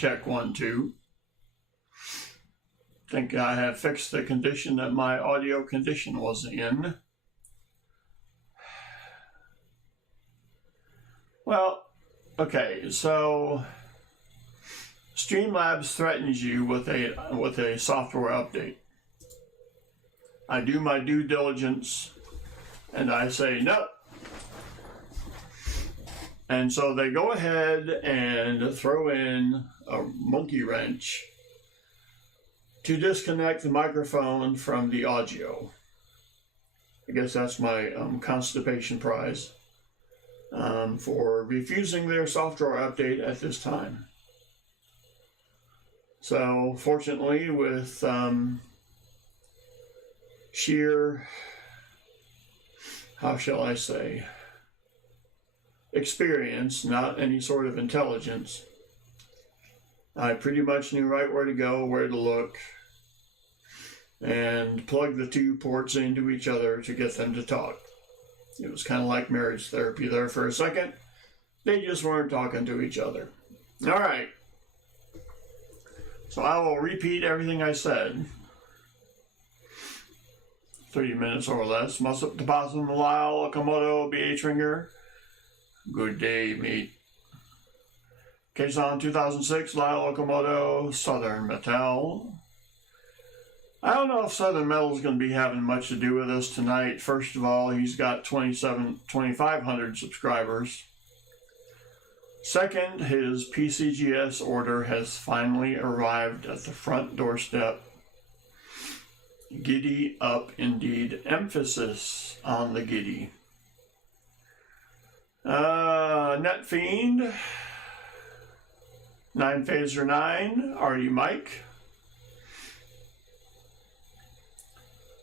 Check 1, 2. Think I have fixed the condition that my audio condition was in. Well, okay, so Streamlabs threatens you with a software update. I do my due diligence and I say no. And so they go ahead and throw in a monkey wrench to disconnect the microphone from the audio. I guess that's my constipation prize for refusing their software update at this time. So fortunately, with sheer, how shall I say, experience, not any sort of intelligence, I pretty much knew right where to go, where to look, and plug the two ports into each other to get them to talk. It was kind of like marriage therapy there for a second. They just weren't talking to each other. All right. So I will repeat everything I said. 30 minutes or less. Musup to Bassman Lyle, Okamoto, BH Ringer. Good day, mate. Kazan 2006, Lyle Okamoto, Southern Metal. I don't know if Southern Metal is going to be having much to do with this tonight. First of all, he's got 2,500 subscribers. Second, his PCGS order has finally arrived at the front doorstep. Giddy up indeed. Emphasis on the giddy. Net Fiend, 9 Phaser 9, Artie Mike.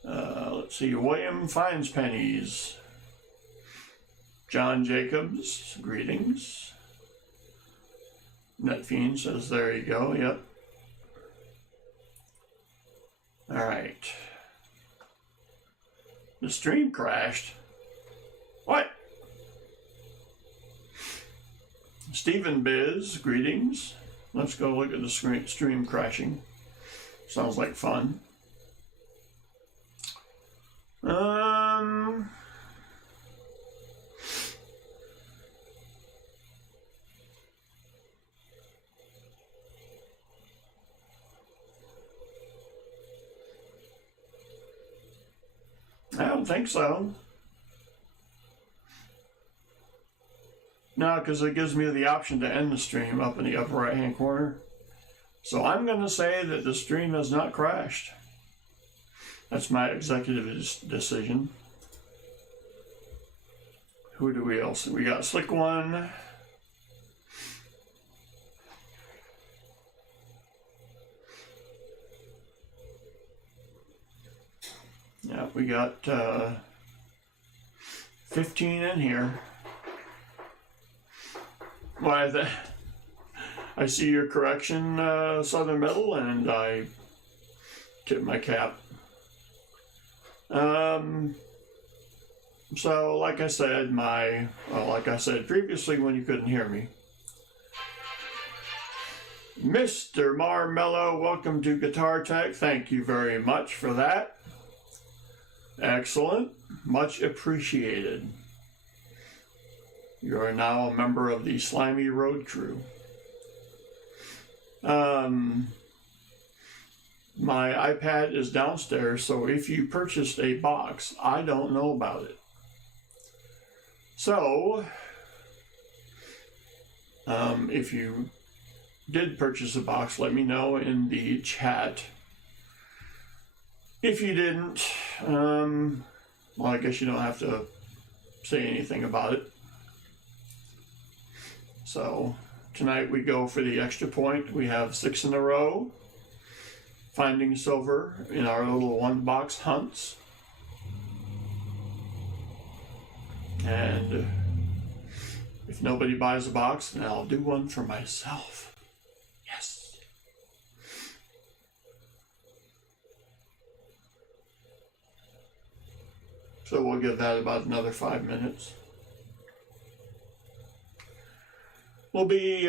Let's see, William Finds Pennies. John Jacobs, greetings. Net Fiend says, there you go, yep. All right. The stream crashed. What? Stephen Biz, greetings. Let's go look at the stream crashing. Sounds like fun. I don't think so. No, because it gives me the option to end the stream up in the upper right hand corner. So I'm going to say that the stream has not crashed. That's my executive decision. Who do we else? We got Slick One. Yeah, we got 15 in here. Why, I see your correction, Southern Metal, and I tip my cap. So, like I said, like I said previously when you couldn't hear me, Mr. Marmello, welcome to Guitar Tech. Thank you very much for that. Excellent. Much appreciated. You are now a member of the Slimy Road Crew. My iPad is downstairs, so if you purchased a box, I don't know about it. So, if you did purchase a box, let me know in the chat. If you didn't, well, I guess you don't have to say anything about it. So, tonight we go for the extra point. We have 6 in a row. Finding silver in our little one-box hunts. And if nobody buys a box, then I'll do one for myself. Yes. So we'll give that about another 5 minutes. We'll be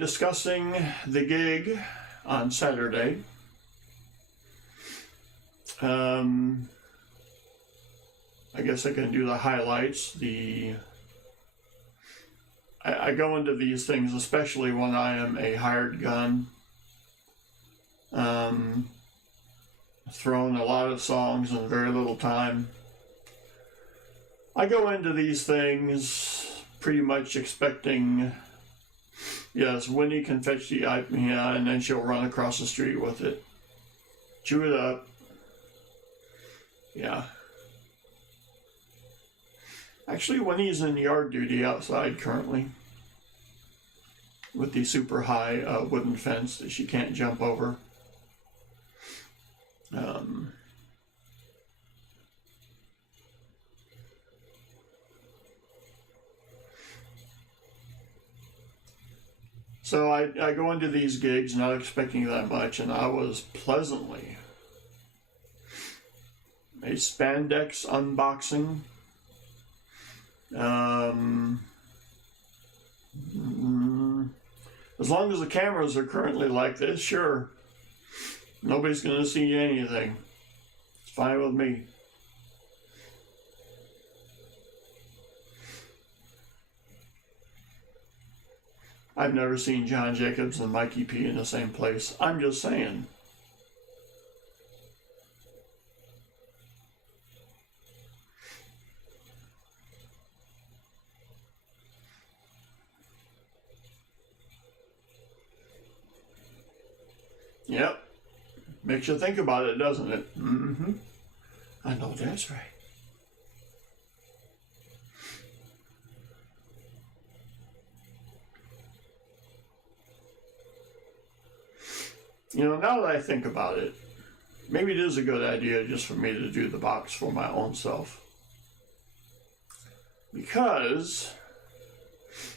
discussing the gig on Saturday. I guess I can do the highlights. I go into these things, especially when I am a hired gun. Thrown a lot of songs in very little time. I go into these things pretty much expecting, yes, Winnie can fetch the yeah, and then she'll run across the street with it. Chew it up. Yeah. Actually, Winnie's in yard duty outside currently with the super high wooden fence that she can't jump over. So I go into these gigs not expecting that much, and I was pleasantly a spandex unboxing. As long as the cameras are currently like this, sure. Nobody's going to see anything. It's fine with me. I've never seen John Jacobs and Mikey P in the same place. I'm just saying. Yep. Makes you think about it, doesn't it? Mm-hmm. I know that's right. You know, now that I think about it, maybe it is a good idea just for me to do the box for my own self. Because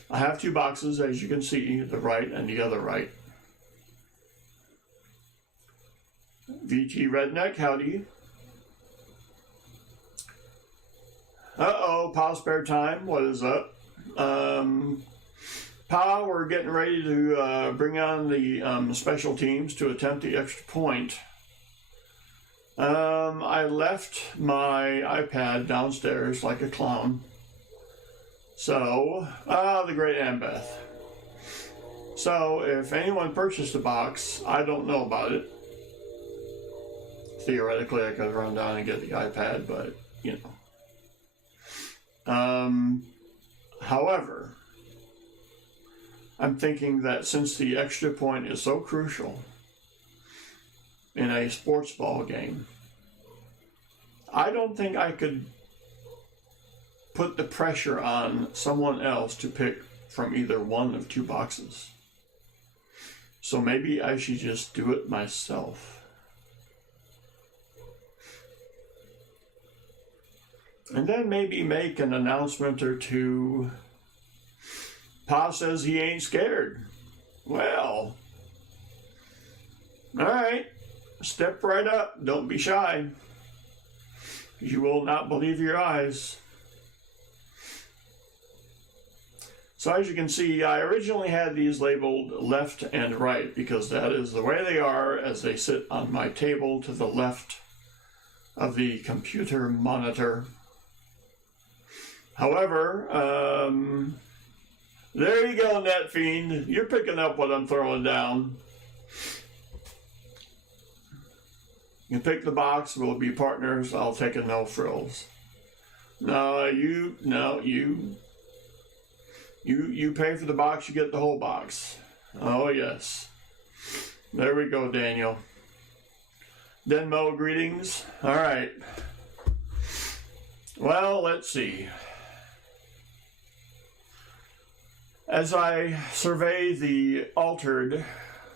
I have two boxes, as you can see, the right and the other right. VT Redneck, howdy. Uh-oh, Pa Spare Time, what is up? Pa, we're getting ready to bring on the special teams to attempt the extra point. I left my iPad downstairs like a clown. So, the great Annabeth. So, if anyone purchased a box, I don't know about it. Theoretically, I could run down and get the iPad, but, you know. However, I'm thinking that since the extra point is so crucial in a sports ball game, I don't think I could put the pressure on someone else to pick from either one of two boxes. So maybe I should just do it myself. And then maybe make an announcement or two. Pa says he ain't scared. Well, all right, step right up. Don't be shy. You will not believe your eyes. So as you can see, I originally had these labeled left and right because that is the way they are as they sit on my table to the left of the computer monitor. However, there you go, NetFiend. You're picking up what I'm throwing down. You can pick the box. We'll be partners. I'll take a no frills. No, you pay for the box, you get the whole box. Oh, yes. There we go, Daniel. Denmo, greetings. All right. Well, let's see. As I survey the altered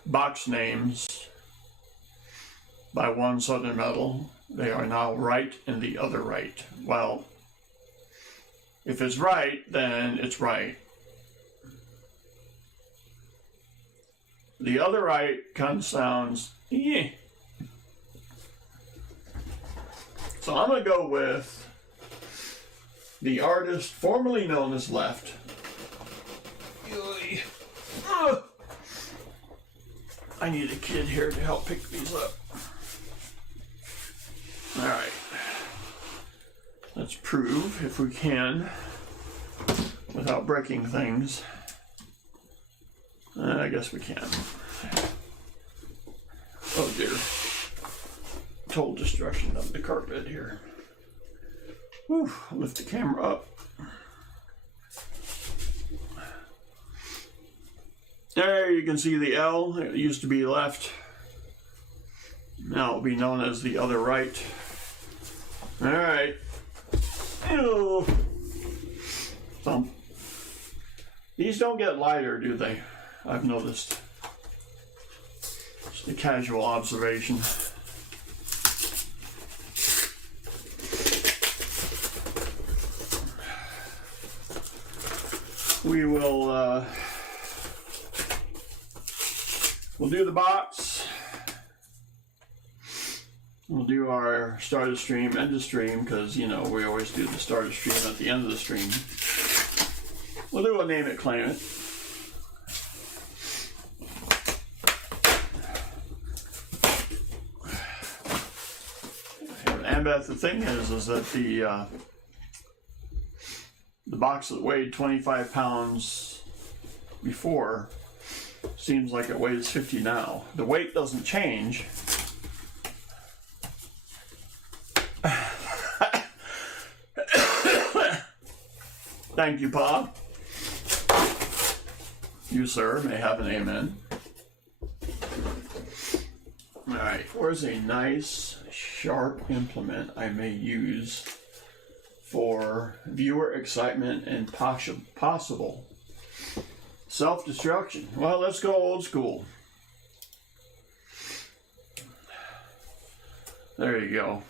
box names by one Southern Metal, they are now right and the other right. Well, if it's right, then it's right. The other right kind of sounds, eh. So I'm going to go with the artist formerly known as Left. I need a kid here to help pick these up. All right. Let's prove, if we can, without breaking things. I guess we can. Oh dear. Total destruction of the carpet here. Whew, lift the camera up. There you can see the L. It used to be left. Now it'll be known as the other right. All right. Ew. Thump. These don't get lighter, do they? I've noticed. Just a casual observation. We will we'll do the box. We'll do our start of stream, end of stream, because, you know, we always do the start of stream at the end of the stream. We'll do a name it, claim it. And the thing is that the box that weighed 25 pounds before seems like it weighs 50 now. The weight doesn't change. Thank you, Pa. You, sir, may have an amen. All right, where's a nice, sharp implement I may use for viewer excitement and possible self-destruction? Well, let's go old school. There you go.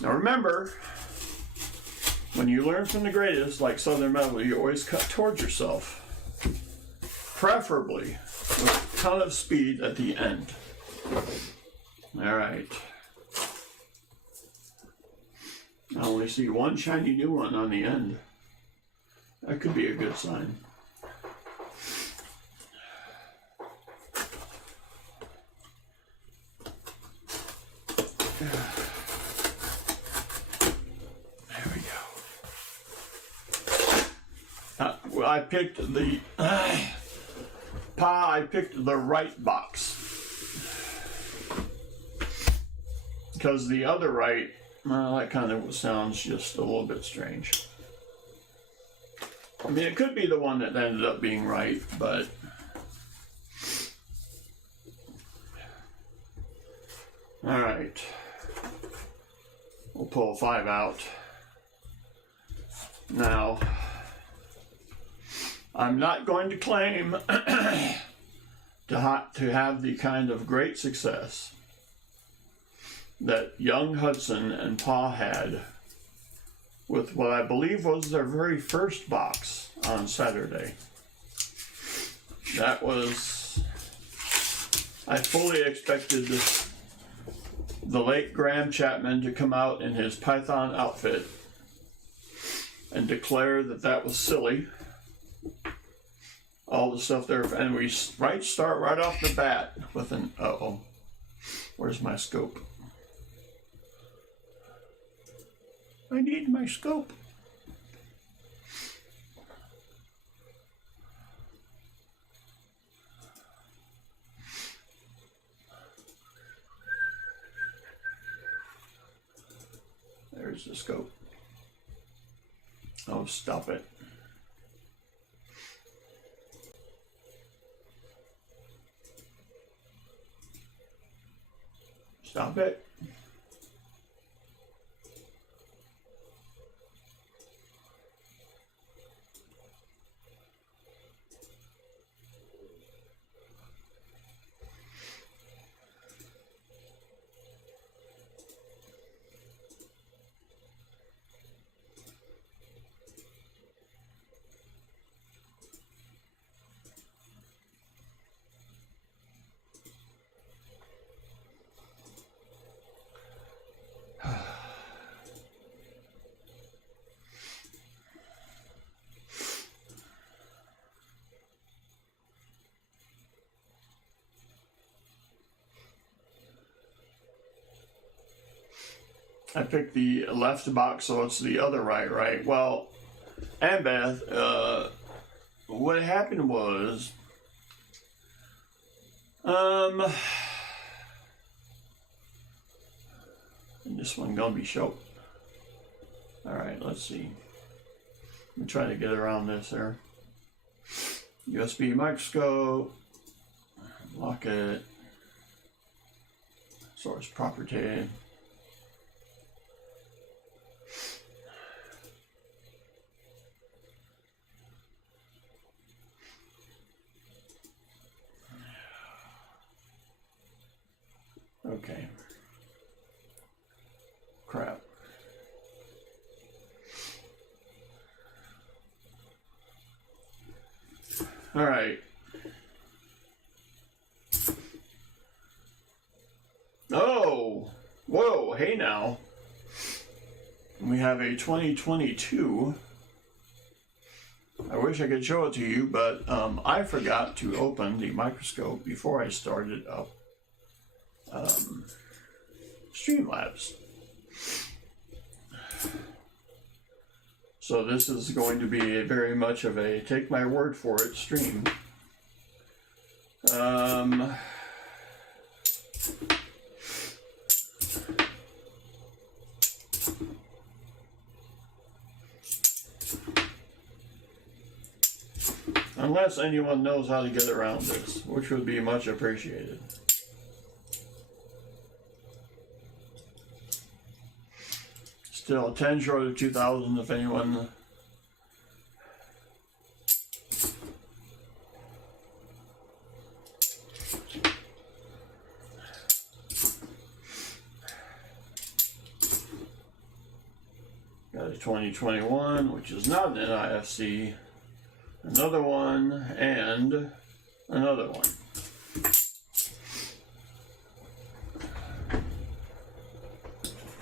Now remember, when you learn from the greatest, like Southern Metal, you always cut towards yourself, preferably with a ton of speed at the end. All right. I only see one shiny new one on the end. That could be a good sign. I picked the I picked the right box because the other right, well, that kind of sounds just a little bit strange. I mean, it could be the one that ended up being right, but all right, we'll pull 5 out now. I'm not going to claim to have the kind of great success that young Hudson and Pa had with what I believe was their very first box on Saturday. That was, I fully expected the late Graham Chapman to come out in his Python outfit and declare that that was silly. All the stuff there, and we start right off the bat with an uh-oh. Where's my scope? I need my scope. There's the scope. Oh, stop it. Stop it. I picked the left box, so it's the other right? Well, and Beth, what happened was, and this one gonna be show. All right, let's see. I'm trying to get around this here. USB microscope, lock it, source property. Okay. Crap. All right. Oh, whoa, hey now. We have a 2022. I wish I could show it to you, but I forgot to open the microscope before I started up Streamlabs. So this is going to be very much of a take my word for it stream. Unless anyone knows how to get around this, which would be much appreciated. Still 10 short of 2,000 if anyone. Got a 2021, which is not an NIFC. Another one, and another one.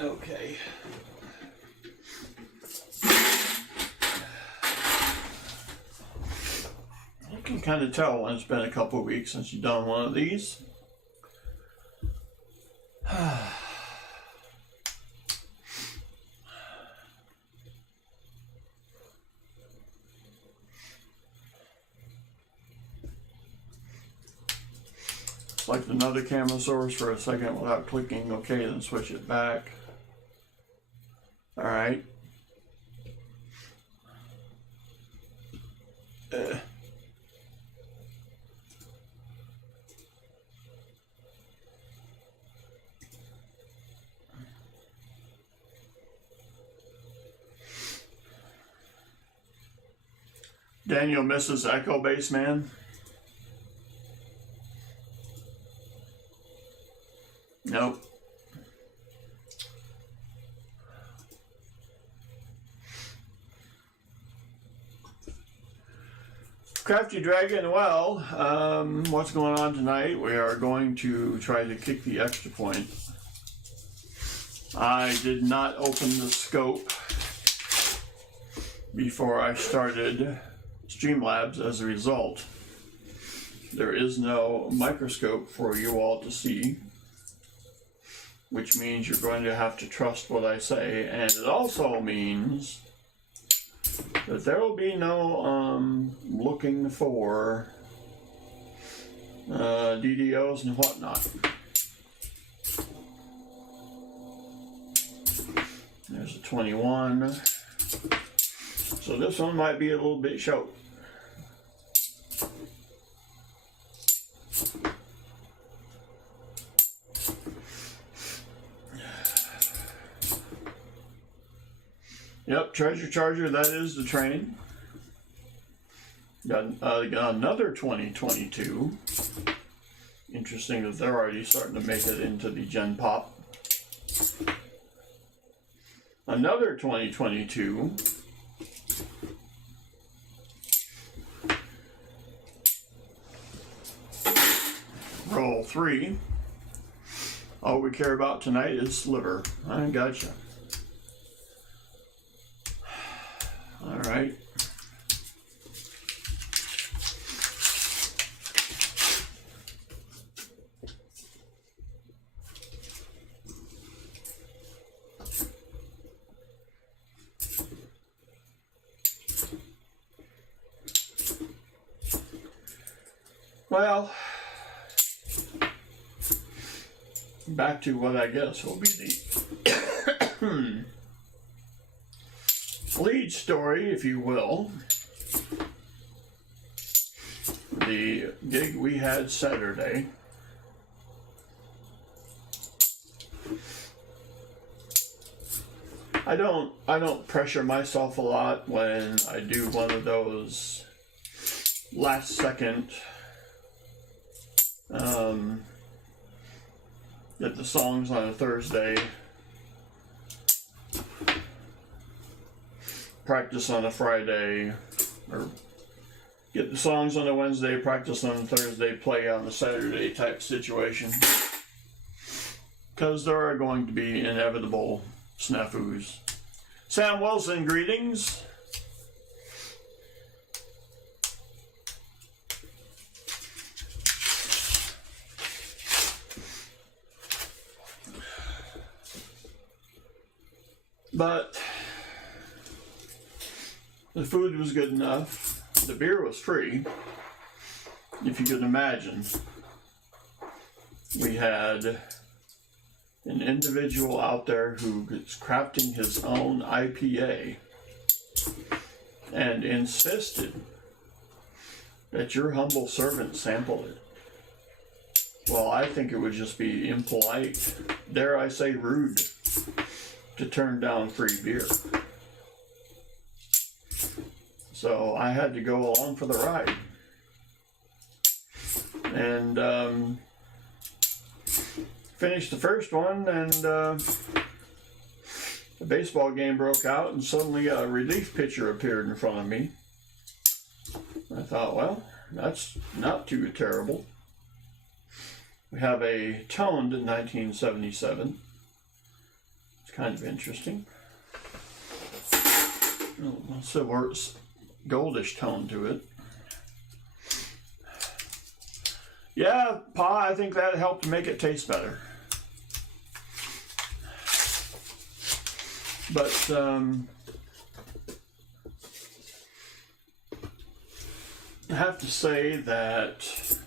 Okay. You can kind of tell when it's been a couple of weeks since you've done one of these. Select another camera source for a second without clicking OK, then switch it back. All right. Daniel misses Echo Bassman. Nope. Crafty Dragon, well, what's going on tonight? We are going to try to kick the extra point. I did not open the scope before I started Streamlabs. As a result, there is no microscope for you all to see, which means you're going to have to trust what I say, and it also means that there will be no looking for DDOs and whatnot. There's a 21. So this one might be a little bit short. Yep, Treasure Charger, that is the train. Got another 2022. Interesting that they're already starting to make it into the Gen Pop. Another 2022. Roll 3. All we care about tonight is Sliver. I gotcha. All right. Well, back to what I guess will be the lead story, if you will. The gig we had Saturday. I don't pressure myself a lot when I do one of those last second get the songs on a Thursday, practice on a Friday, or get the songs on a Wednesday, practice on a Thursday, play on a Saturday type situation, because there are going to be inevitable snafus. Sam Wilson, greetings. But the food was good enough. The beer was free, if you could imagine. We had an individual out there who is crafting his own IPA and insisted that your humble servant sample it. Well, I think it would just be impolite, dare I say rude, to turn down free beer. So I had to go along for the ride. And finished the first one, and the baseball game broke out, and suddenly a relief pitcher appeared in front of me. I thought, well, that's not too terrible. We have a toned 1977. It's kind of interesting. Silver, goldish tone to it. Yeah, Pa, I think that helped make it taste better. But I have to say that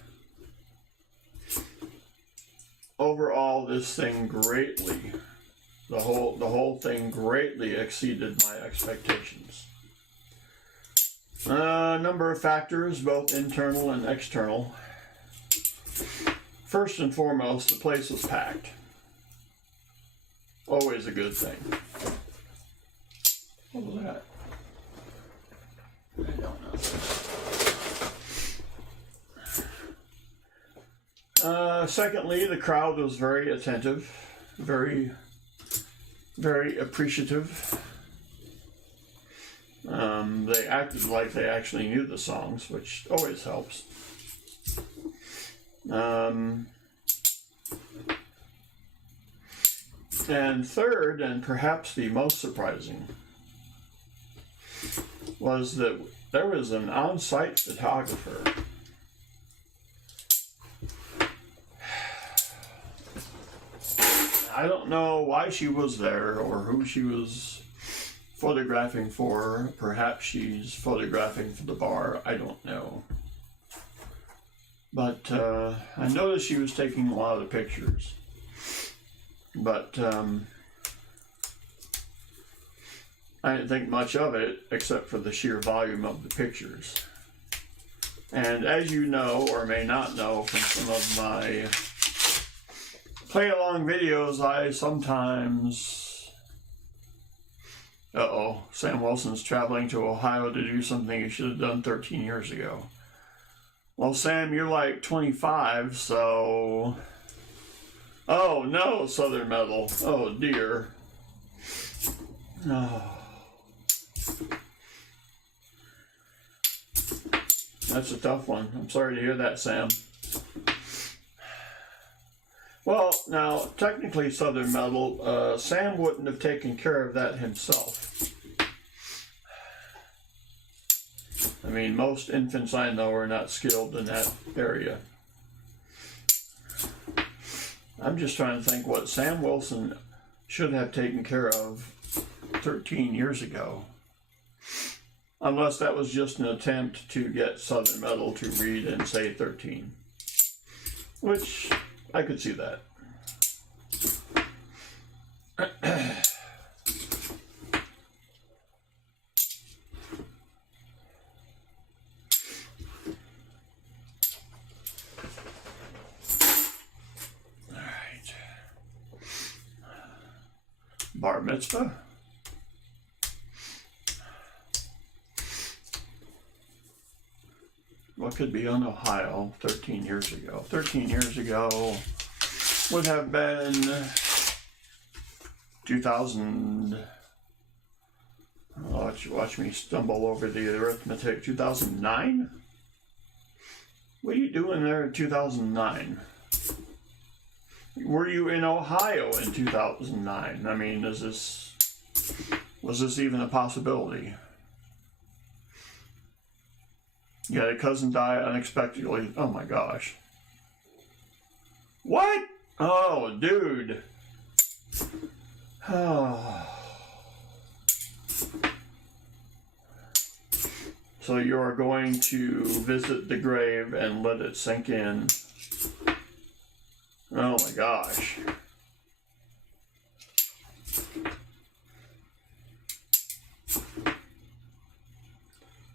overall, this thing greatly, the whole thing greatly exceeded my expectations. A number of factors, both internal and external. First and foremost, the place was packed. Always a good thing. What was that? I don't know. Secondly, the crowd was very attentive, very, very appreciative. They acted like they actually knew the songs, which always helps. And third, and perhaps the most surprising, was that there was an on-site photographer. I don't know why she was there or who she was photographing for. Perhaps she's photographing for the bar. I don't know. But I noticed she was taking a lot of pictures. But I didn't think much of it except for the sheer volume of the pictures. And as you know, or may not know from some of my play-along videos, I sometimes... Sam Wilson's traveling to Ohio to do something he should have done 13 years ago. Well, Sam, you're like 25, so... Oh, no, Southern Metal. Oh, dear. Oh. That's a tough one. I'm sorry to hear that, Sam. Well, now, technically Southern Metal, Sam wouldn't have taken care of that himself. I mean, most infants I know are not skilled in that area. I'm just trying to think what Sam Wilson should have taken care of 13 years ago. Unless that was just an attempt to get Southern Metal to read and say 13. Which, I could see that. Alright. Bar mitzvah. What could be on Ohio 13 years ago? 13 years ago would have been 2000. Watch me stumble over the arithmetic. 2009? What are you doing there in 2009? Were you in Ohio in 2009? I mean, was this even a possibility? You had a cousin die unexpectedly. Oh my gosh. What? Oh, dude. Oh. So you are going to visit the grave and let it sink in. Oh my gosh.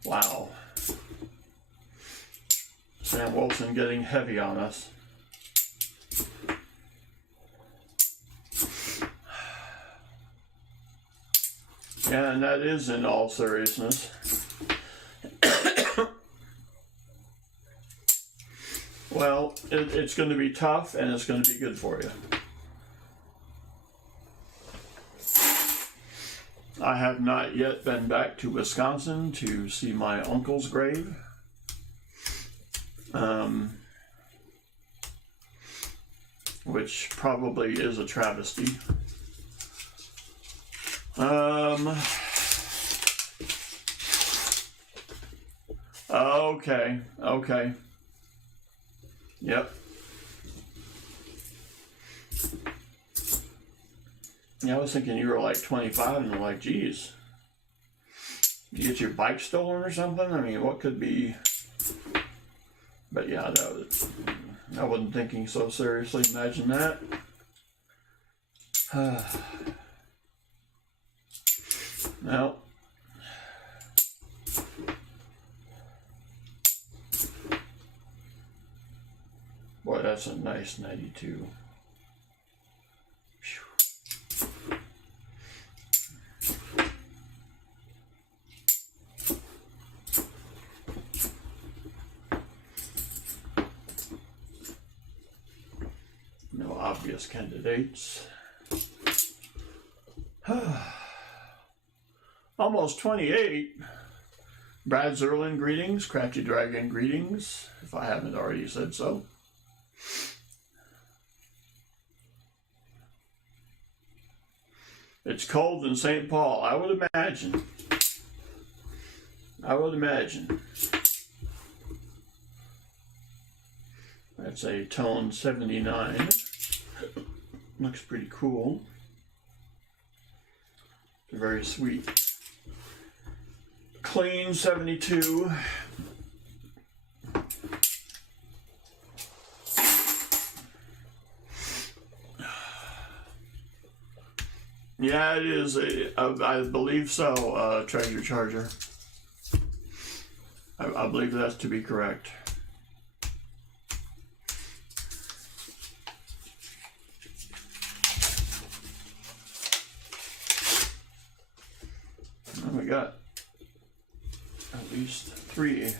Wow. Sam Wilson getting heavy on us. And that is in all seriousness. Well, it's going to be tough and it's going to be good for you. I have not yet been back to Wisconsin to see my uncle's grave. Which probably is a travesty. Okay. Yep. Yeah, I was thinking you were like 25 and I'm like, geez. Did you get your bike stolen or something? I mean, what could be... But yeah, I wasn't thinking so seriously. Imagine that. Well. Boy, that's a nice 92. No obvious candidates. Almost 28. Brad Zerlin, greetings. Crafty Dragon, greetings, if I haven't already said so. It's cold in St. Paul, I would imagine. That's a tone 79. Looks pretty cool. Very sweet. Clean 72. Yeah, it is. I believe so, Treasure Charger. I believe that's to be correct. And we got at least 3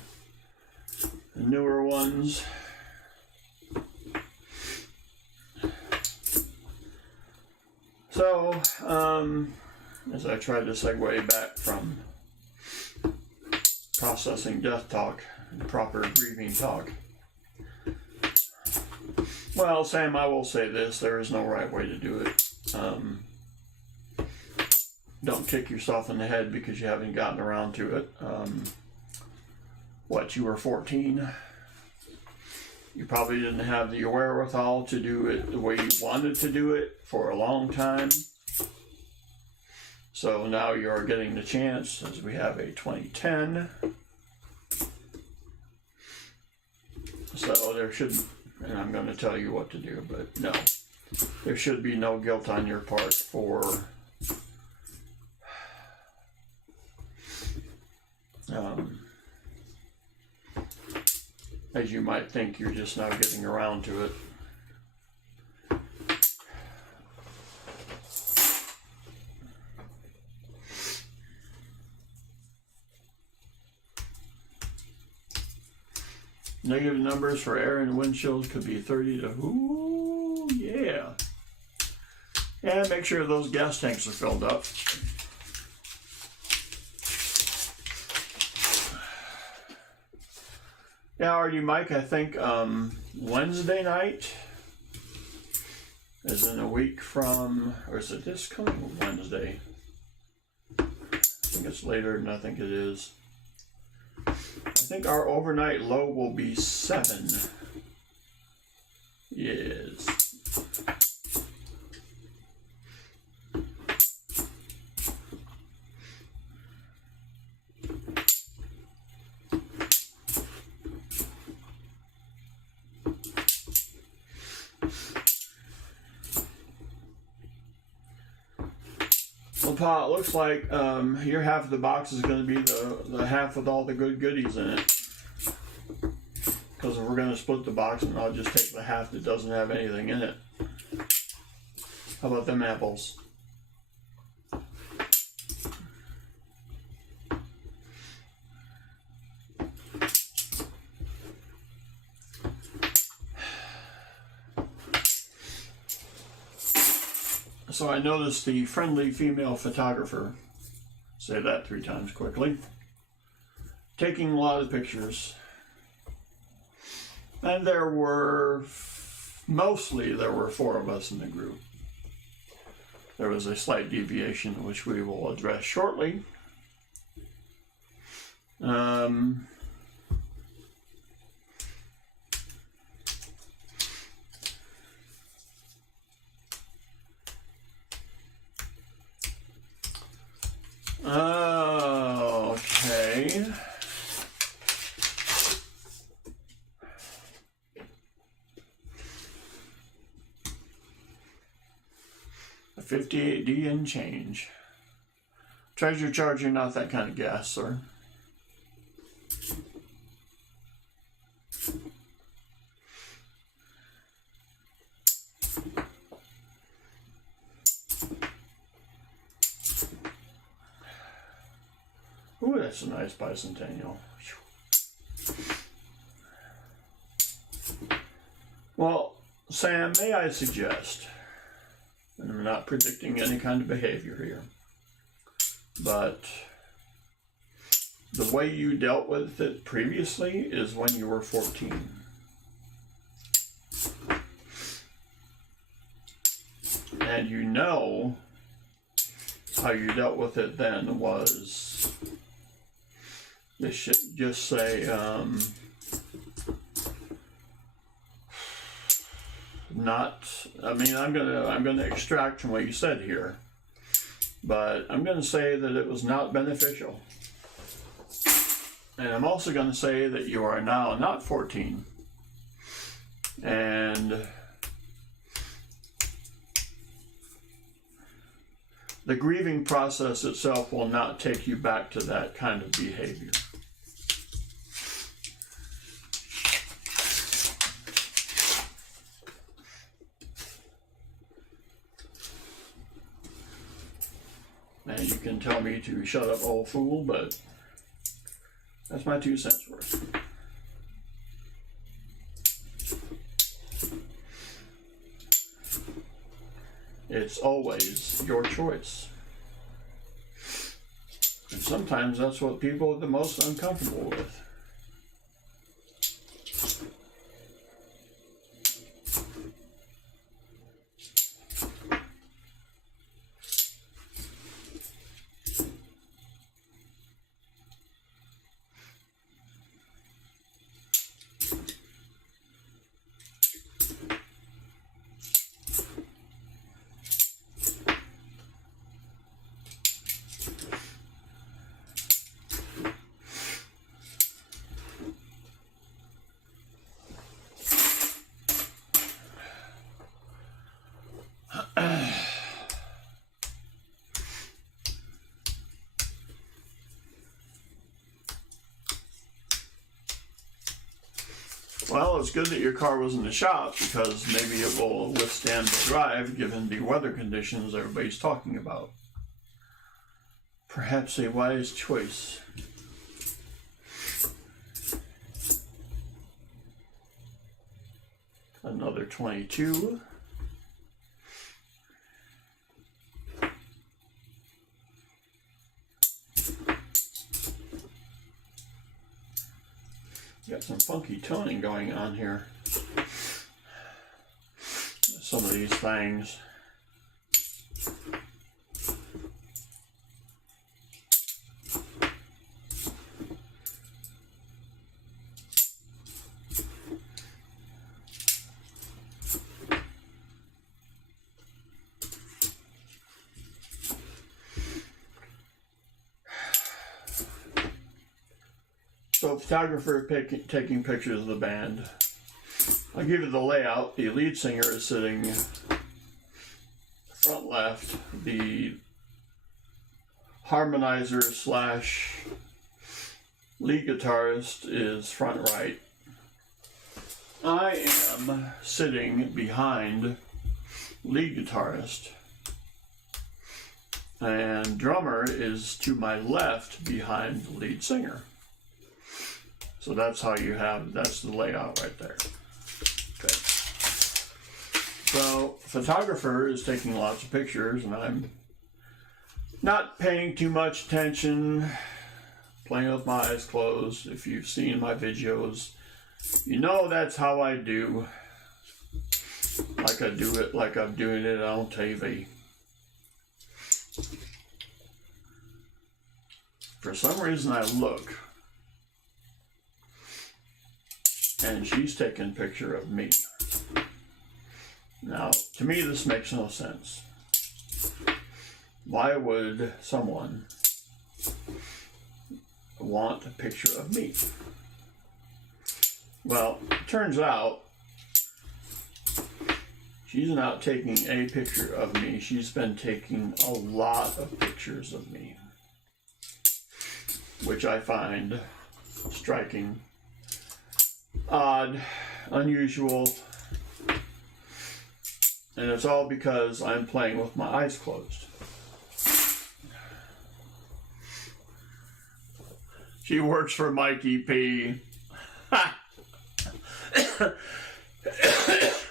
newer ones. So, as I try to segue back from processing death talk and proper grieving talk. Well, Sam, I will say this, there is no right way to do it. Don't kick yourself in the head because you haven't gotten around to it. You were 14. You probably didn't have the wherewithal to do it the way you wanted to do it for a long time. So So now you're getting the chance, as we have a 2010. So there shouldn't, and I'm going to tell you what to do, but no, there should be no guilt on your part for as you might think, you're just now getting around to it. Negative numbers for air and windshield could be 30 to, ooh, yeah. And make sure those gas tanks are filled up. Yeah, already, Mike, I think Wednesday night, as in a week from, or is it this coming Wednesday? I think it's later than I think it is. I think our overnight low will be 7. Yes. Well, Pa, it looks like your half of the box is going to be the half with all the good goodies in it. Because we're going to split the box, and I'll just take the half that doesn't have anything in it. How about them apples? So I noticed the friendly female photographer, say that 3 times quickly, taking a lot of pictures. And there were 4 of us in the group. There was a slight deviation, which we will address shortly. Okay. A 58D and change. Treasure charger, not that kind of gas, sir. Ooh, that's a nice bicentennial. Well, Sam, may I suggest, and I'm not predicting any kind of behavior here, but the way you dealt with it previously is when you were 14. And you know how you dealt with it then was, this should just say, I'm gonna extract from what you said here, but I'm gonna say that it was not beneficial. And I'm also gonna say that you are now not 14. And the grieving process itself will not take you back to that kind of behavior. And you can tell me to shut up, old fool, but that's my 2 cents worth. It's always your choice. And sometimes that's what people are the most uncomfortable with. Well, it's good that your car was in the shop because maybe it will withstand the drive given the weather conditions everybody's talking about. Perhaps a wise choice. Another 22. Got some funky toning going on here. Some of these things. So, photographer taking pictures of the band. I'll give you the layout. The lead singer is sitting front left. The harmonizer slash lead guitarist is front right. I am sitting behind lead guitarist. And drummer is to my left behind the lead singer. So that's how you have, that's the layout right there. Okay. So photographer is taking lots of pictures and I'm not paying too much attention, playing with my eyes closed. If you've seen my videos, you know that's how I do. Like I do it like I'm doing it on TV. For some reason I look and she's taking a picture of me. Now, to me, this makes no sense. Why would someone want a picture of me? Well, it turns out she's not taking a picture of me. She's been taking a lot of pictures of me, which I find striking, odd, unusual, and it's all because I'm playing with my eyes closed. She works for Mikey P.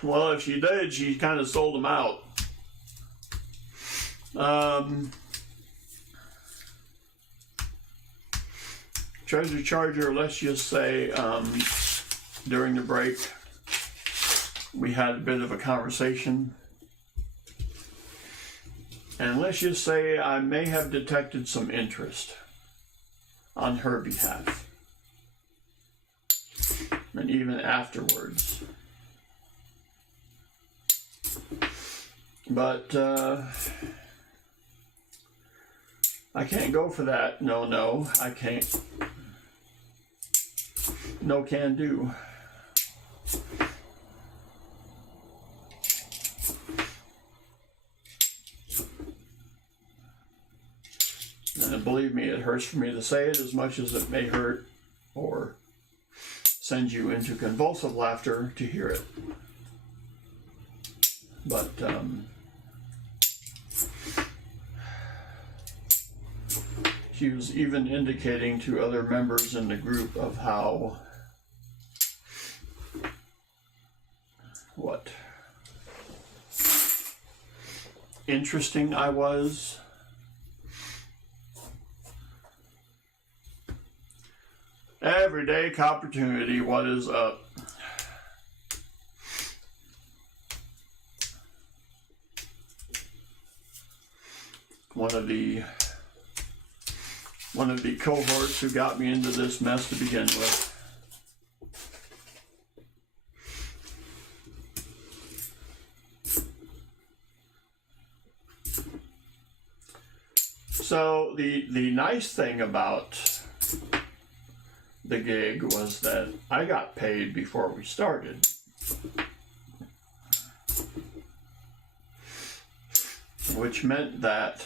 Well, if she did, she kind of sold them out. Treasure Charger, let's just say, during the break, we had a bit of a conversation. And let's just say I may have detected some interest on her behalf. And even afterwards. But I can't go for that. No, I can't. No can do. And believe me, it hurts for me to say it as much as it may hurt or send you into convulsive laughter to hear it. But she was even indicating to other members in the group of how interesting I was. Everyday opportunity, what is up? One of the cohorts who got me into this mess to begin with. So the nice thing about the gig was that I got paid before we started. Which meant that,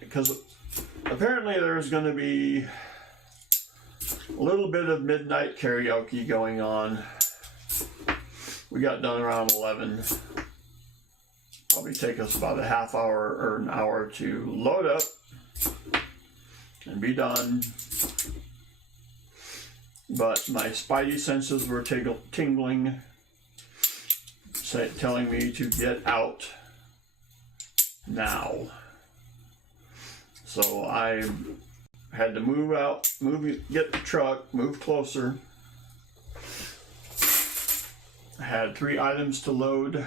because apparently there's going to be a little bit of midnight karaoke going on We got done around 11. Probably take us about a half hour or an hour to load up and be done. But my spidey senses were tingling, telling me to get out now. So I had to move out, get the truck, move closer. I had 3 items to load,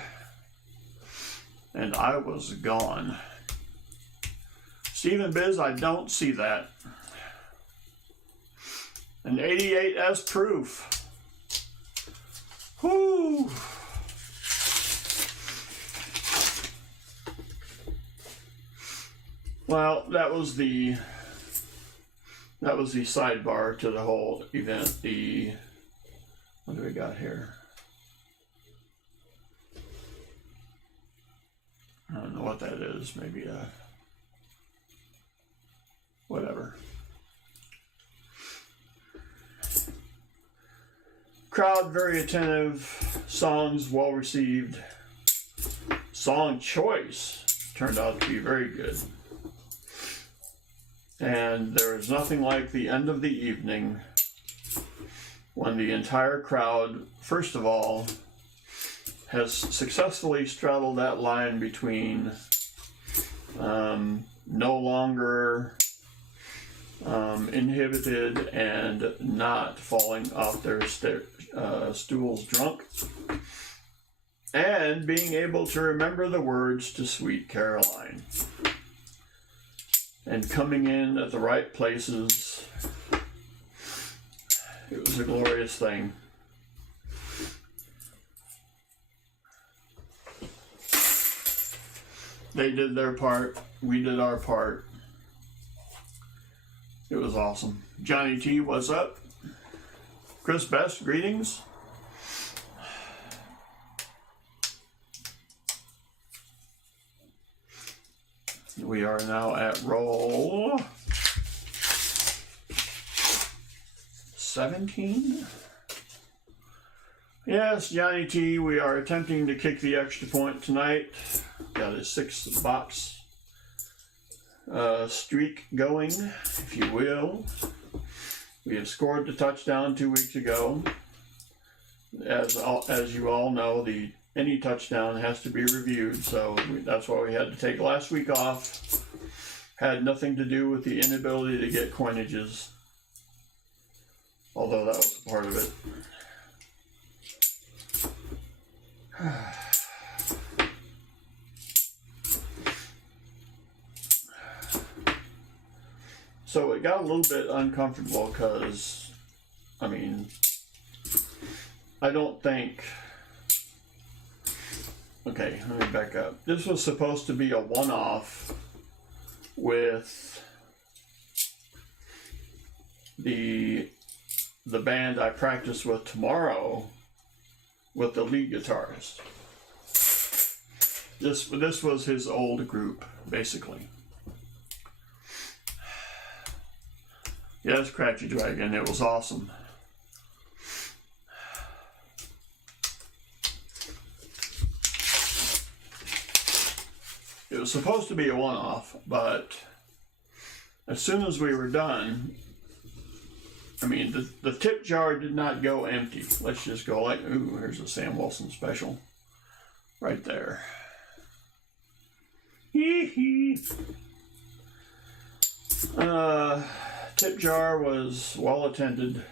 and I was gone. Stephen Biz, I don't see that. An 88S proof. Whoo! Well, that was the sidebar to the whole event. What do we got here? I don't know what that is. Maybe whatever. Crowd very attentive. Songs well received. Song choice turned out to be very good. And there is nothing like the end of the evening when the entire crowd, first of all, has successfully straddled that line between no longer inhibited and not falling off their stools drunk, and being able to remember the words to Sweet Caroline, and coming in at the right places. It was a glorious thing. They did their part, we did our part. It was awesome. Johnny T, what's up? Chris Best, greetings. We are now at roll 17. Yes, Johnny T, we are attempting to kick the extra point tonight. Got a 6-box streak going, if you will. We have scored the touchdown 2 weeks ago. As you all know, any touchdown has to be reviewed, so that's why we had to take last week off. Had nothing to do with the inability to get coinages, although that was a part of it. So it got a little bit uncomfortable because, I mean, I don't think... Okay, let me back up. This was supposed to be a one-off with the band I practice with tomorrow with the lead guitarist. This was his old group, basically. Yes, Cratchy Dragon, it was awesome. It was supposed to be a one-off, but as soon as we were done, I mean, the tip jar did not go empty. Let's just go like, ooh, here's a Sam Wilson special. Right there. Hee-hee. Tip jar was well attended.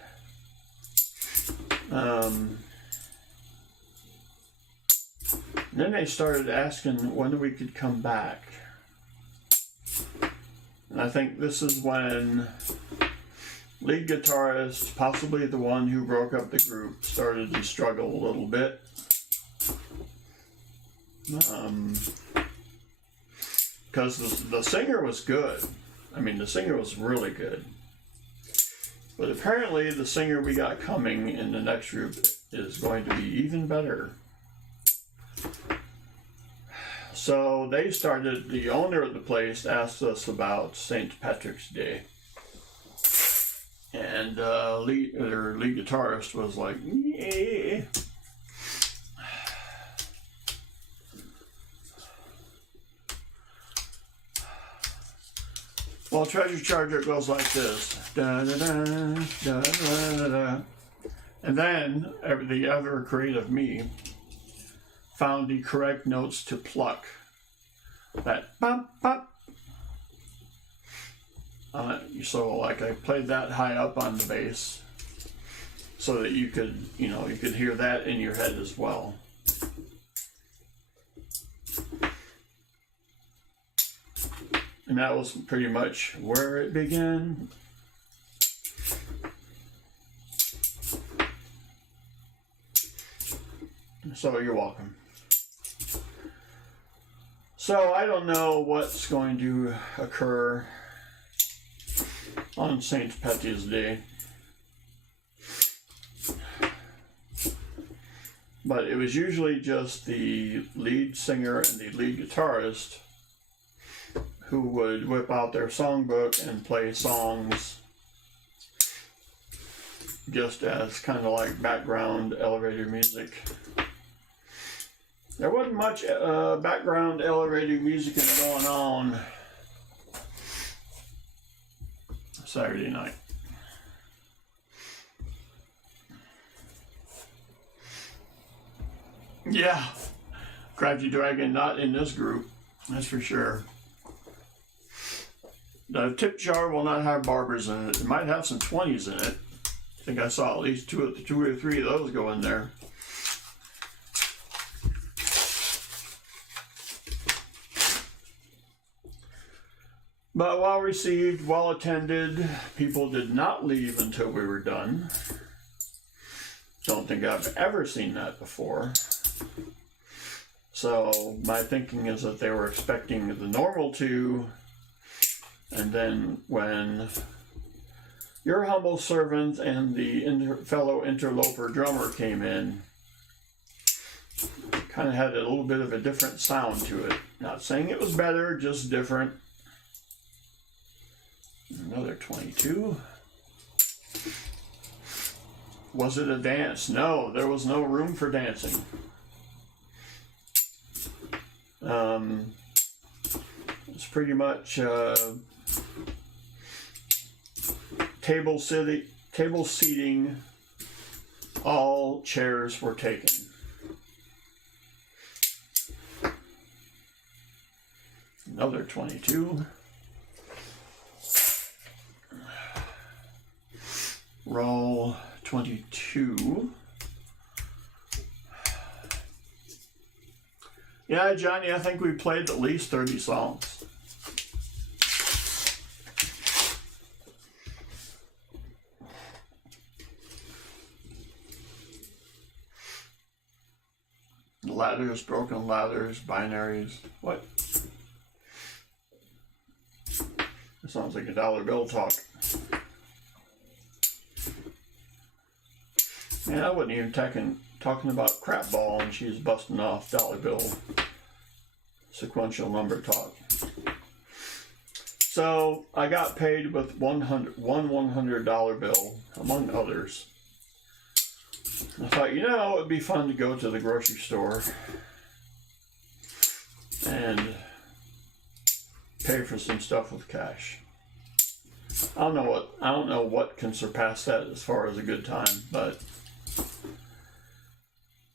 Then they started asking when we could come back. And I think this is when lead guitarist, possibly the one who broke up the group, started to struggle a little bit. Because the singer was good. I mean, the singer was really good. But apparently the singer we got coming in the next group is going to be even better. So they started, the owner of the place asked us about St. Patrick's Day. And lead guitarist was like, yeah. Well, Treasure Charger goes like this. Da, da, da, da, da, da, da. And then the ever creative me found the correct notes to pluck. That bump, bump. So like I played that high up on the bass so that you could, you could hear that in your head as well. And that was pretty much where it began. So you're welcome. So I don't know what's going to occur on St. Patty's Day. But it was usually just the lead singer and the lead guitarist who would whip out their songbook and play songs just as kind of like background elevator music. There wasn't much background elevator music going on Saturday night. Yeah, Crouchy Dragon not in this group, that's for sure. The tip jar will not have barbers in it. It might have some 20s in it. I think I saw at least two or three of those go in there. But well received, well attended. People did not leave until we were done. Don't think I've ever seen that before. So my thinking is that they were expecting the normal two, and then when your humble servant and the fellow interloper drummer came in, kind of had a little bit of a different sound to it. Not saying it was better, just different. Another 22. Was it a dance? No, there was no room for dancing. It's pretty much table seating. All chairs were taken. Another 22. Roll 22. Yeah, Johnny, I think we played at least 30 songs. Ladders, broken ladders, binaries. What? It sounds like a dollar bill talk. Man, I wasn't even talking about crap ball and she's busting off dollar bill sequential number talk. So I got paid with one $100 bill, among others. I thought, it would be fun to go to the grocery store and pay for some stuff with cash. I don't know what can surpass that as far as a good time, but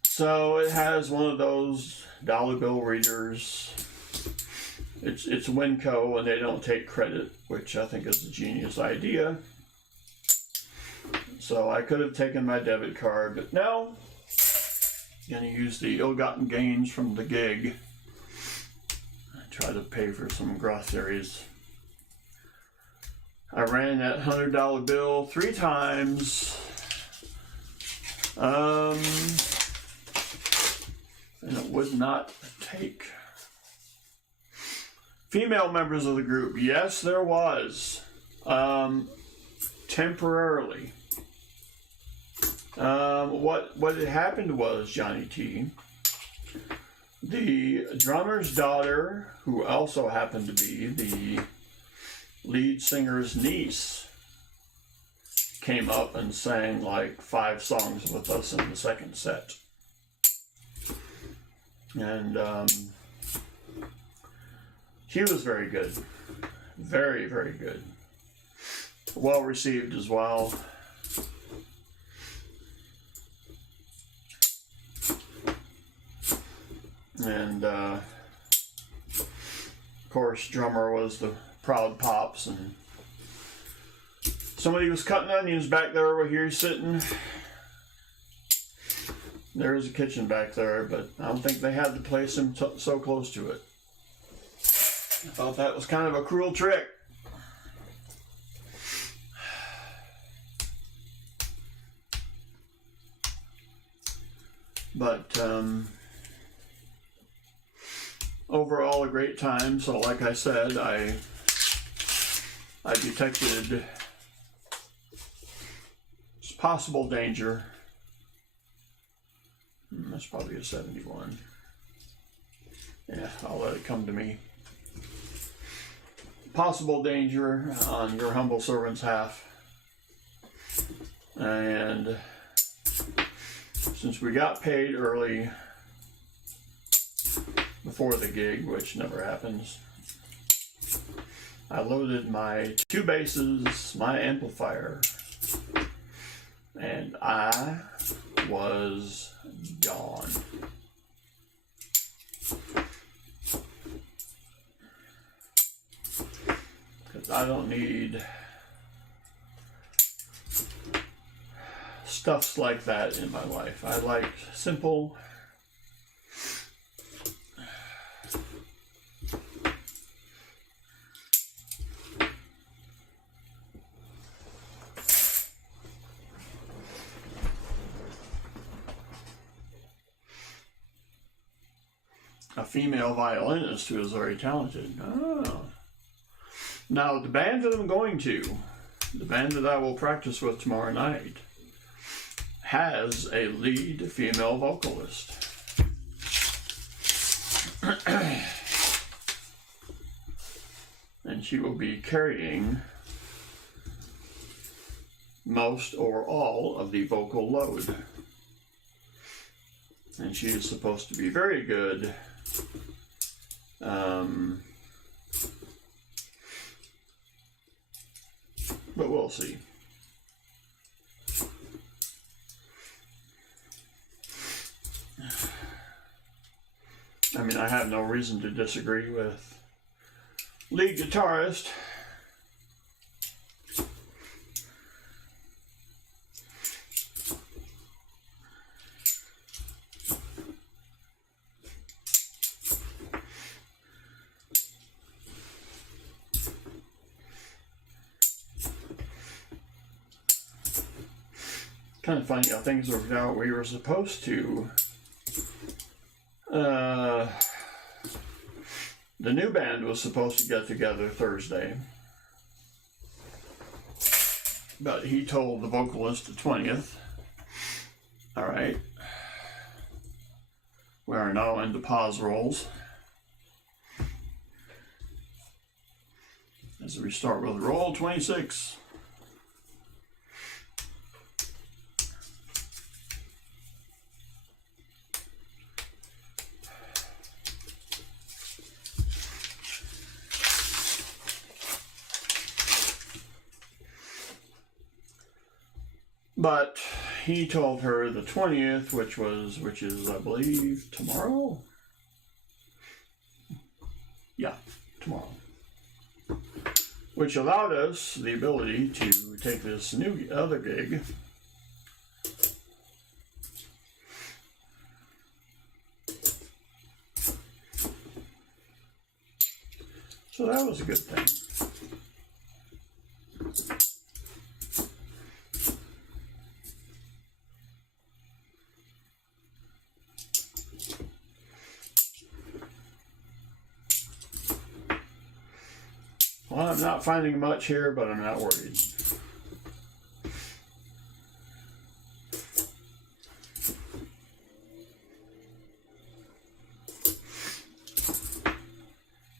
so it has one of those dollar bill readers. It's Winco and they don't take credit, which I think is a genius idea. So I could have taken my debit card, but no. I'm going to use the ill-gotten gains from the gig. I try to pay for some groceries. I ran that $100 bill 3 times. And it would not take. Female members of the group, yes, there was. Temporarily. What had happened was, Johnny T, the drummer's daughter, who also happened to be the lead singer's niece, came up and sang like 5 songs with us in the second set. And she was very good. Very, very good. Well received as well. And of course, drummer was the Proud Pops, and somebody was cutting onions back there where he's sitting. There's a kitchen back there, but I don't think they had to place him so close to it. I thought that was kind of a cruel trick. But overall a great time. So like I said, I detected possible danger. That's probably a 71. Yeah, I'll let it come to me. Possible danger on your humble servant's half. And since we got paid early before the gig, which never happens, I loaded my 2 basses, my amplifier, and I was gone. Because I don't need stuffs like that in my life. I like simple, a female violinist who is very talented. Oh. Now, the band that I'm going to, the band that I will practice with tomorrow night, has a lead female vocalist. And she will be carrying most or all of the vocal load. And she is supposed to be very good. But we'll see. I mean, I have no reason to disagree with lead guitarist. Kind of funny how things worked out. We were supposed to the new band was supposed to get together Thursday, but he told the vocalist the 20th. All right, we are now into pause rolls as we start with roll 26. But he told her the 20th, which is, I believe, tomorrow? Yeah, tomorrow. Which allowed us the ability to take this new other gig so that was a good thing. Well, I'm not finding much here, but I'm not worried.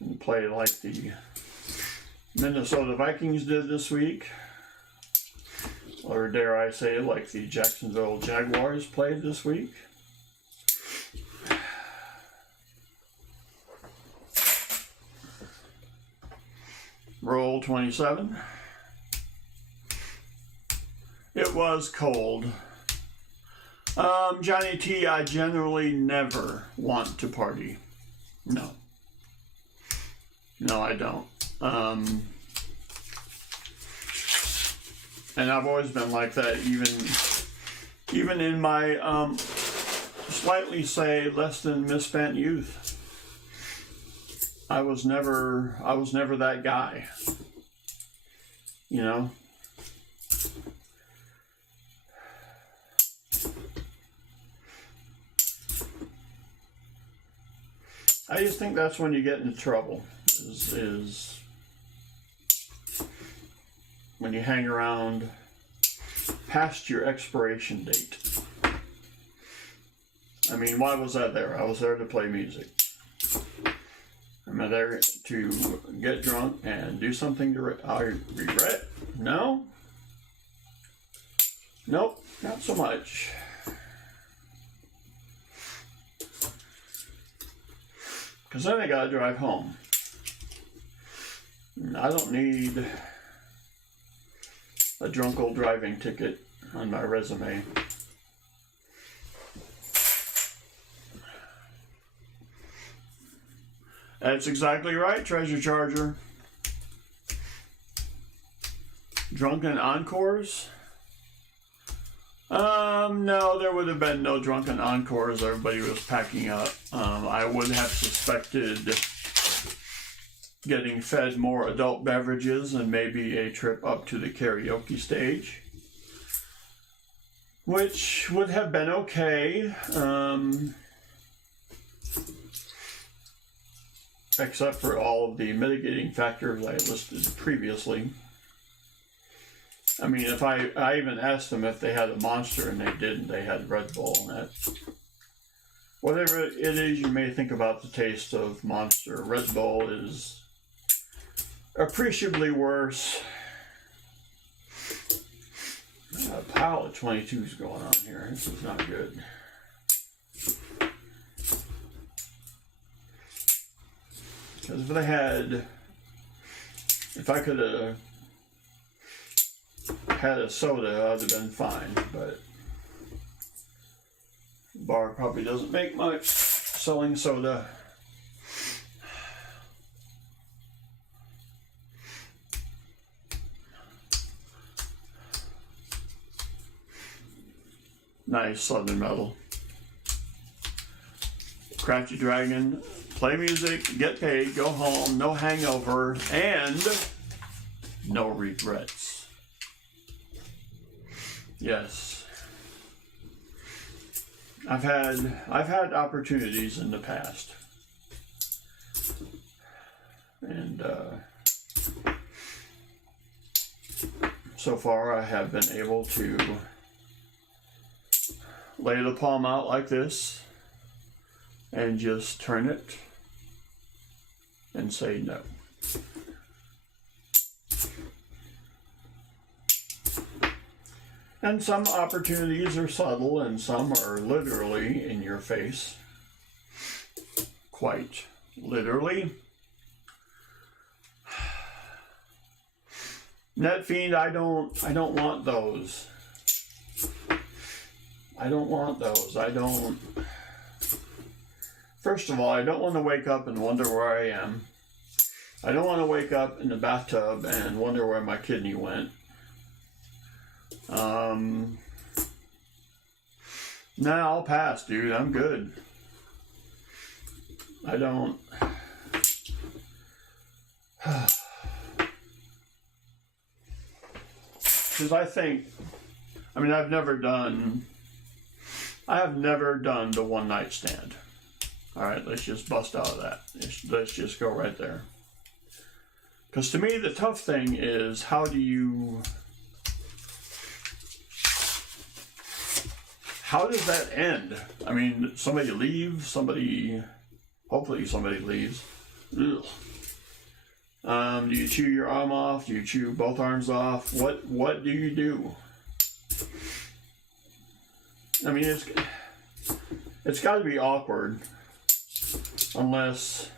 And play like the Minnesota Vikings did this week, or dare I say, like the Jacksonville Jaguars played this week. Roll 27. It was cold. Johnny T, I generally never want to party. No. No, I don't. And I've always been like that, even in my slightly, say, less than misspent youth. I was never that guy. You know? I just think that's when you get into trouble, is when you hang around past your expiration date. I mean, why was I there? I was there to play music. Am I there to get drunk and do something I regret? No? Nope, not so much. Because then I gotta drive home. I don't need a drunk old driving ticket on my resume. That's exactly right, Treasure Charger. Drunken encores? No, there would have been no drunken encores. Everybody was packing up. I would have suspected getting fed more adult beverages and maybe a trip up to the karaoke stage, which would have been okay, except for all of the mitigating factors I listed previously. I mean, if I even asked them if they had a Monster, and they didn't. They had Red Bull, and that, whatever it is you may think about the taste of Monster, Red Bull is appreciably worse. A pile of 22s going on here. This is not good. Because if I could have had a soda, I'd have been fine, but the bar probably doesn't make much selling soda. Nice Southern Metal. Crafty Dragon, play music, get paid, go home, no hangover, and no regrets. Yes. I've had opportunities in the past. And so far I have been able to lay the palm out like this and just turn it and say no. And some opportunities are subtle and some are literally in your face. Quite literally. NetFiend, I don't want those. I don't want those. First of all, I don't want to wake up and wonder where I am. I don't want to wake up in the bathtub and wonder where my kidney went. Nah, I'll pass, dude. I'm good. I don't. Because I have never done the one night stand. All right, let's just bust out of that. Let's just go right there. Because to me, the tough thing is how does that end? I mean, somebody leaves, hopefully somebody leaves. Ugh. Do you chew your arm off? Do you chew both arms off? What do you do? I mean, it's got to be awkward, unless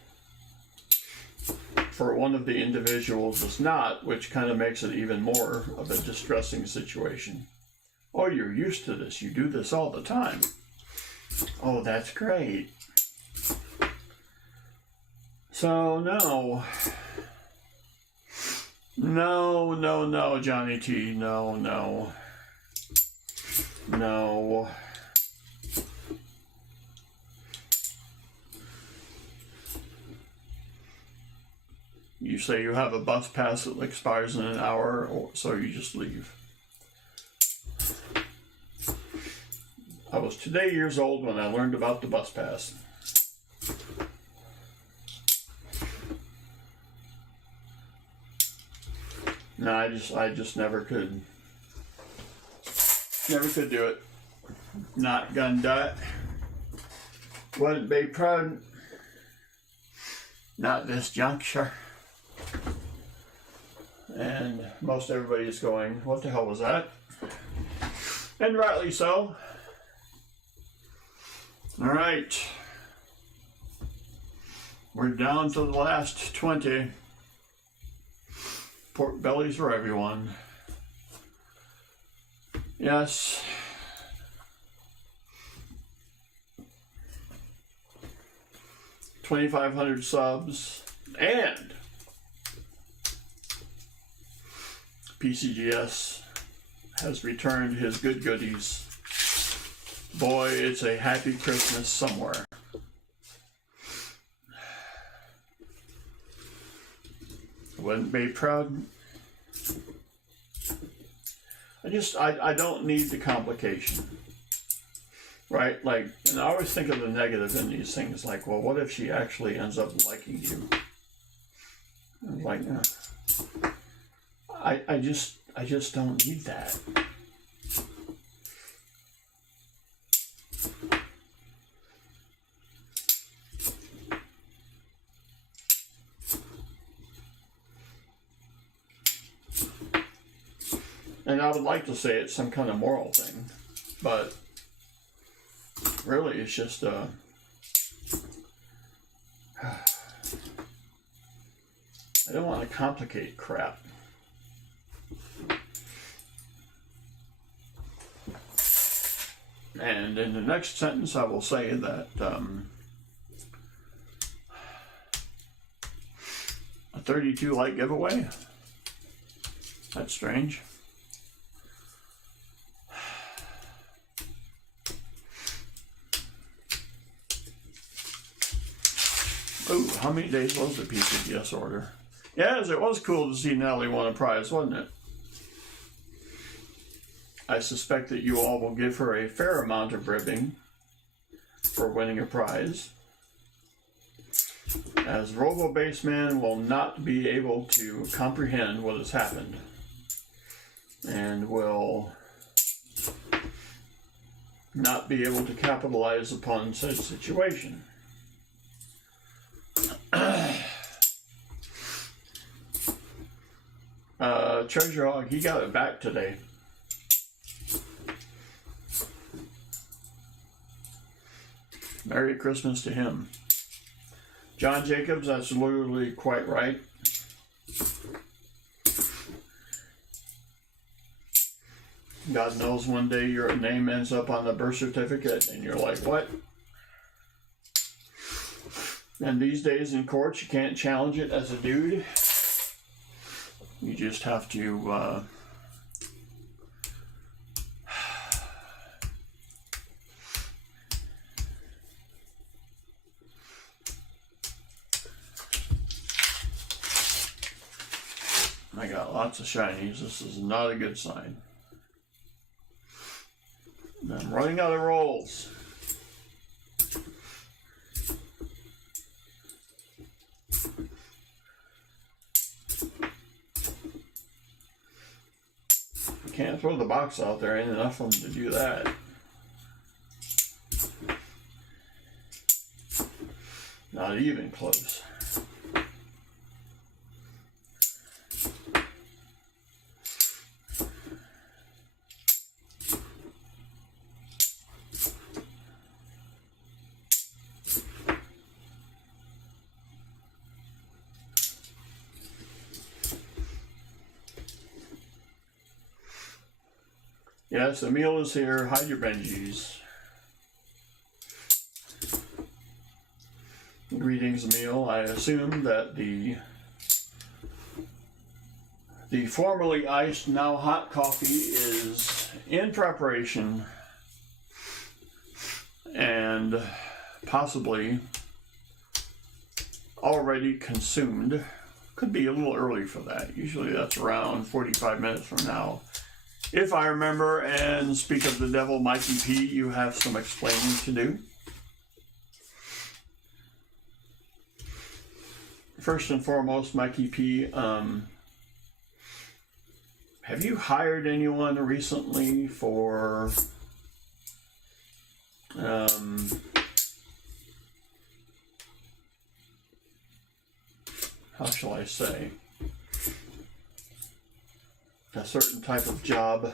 for one of the individuals is not, which kind of makes it even more of a distressing situation. Oh, you're used to this. You do this all the time. Oh, that's great. So, no. No, Johnny T. No. You say you have a bus pass that expires in an hour, so you just leave. I was 2 years old when I learned about the bus pass. No, I just never could. Never could do it. Not gonna do it. Wouldn't be proud. Not this juncture. And most everybody is going, what the hell was that? And rightly so. All right. We're down to the last 20. Pork bellies for everyone. Yes. $2,500 subs. And PCGS has returned his good goodies. Boy, it's a happy Christmas somewhere. Wouldn't be proud. I don't need the complication. Right? Like, and I always think of the negative in these things, like, well, what if she actually ends up liking you? Like, I just don't need that. And I would like to say it's some kind of moral thing, but really it's just I don't want to complicate crap. And in the next sentence I will say that a 32 like giveaway? That's strange. Ooh, how many days was the PCGS order? Yes, it was cool to see Natalie won a prize, wasn't it? I suspect that you all will give her a fair amount of ribbing for winning a prize, as Robo Bassman will not be able to comprehend what has happened and will not be able to capitalize upon such situation. Treasure Hog, he got it back today. Merry Christmas to him. John Jacobs, that's literally quite right. God knows one day your name ends up on the birth certificate and you're like, what? And these days in court, you can't challenge it as a dude. You just have to I got lots of shinies. This is not a good sign. I'm running out of rolls. Can't throw the box out there, ain't enough of them to do that. Not even close. Yes, Emil is here. Hide your Benjis. Greetings, Emil. I assume that the formerly iced, now hot coffee is in preparation and possibly already consumed. Could be a little early for that. Usually that's around 45 minutes from now. If I remember, and speak of the devil, Mikey P, you have some explaining to do. First and foremost, Mikey P, have you hired anyone recently for how shall I say, a certain type of job?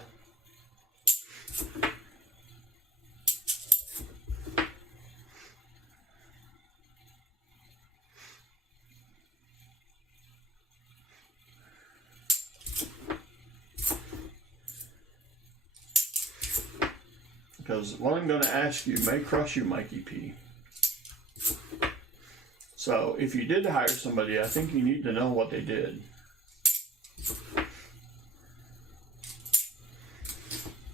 Because what I'm going to ask you may crush you, Mikey P. So if you did hire somebody, I think you need to know what they did.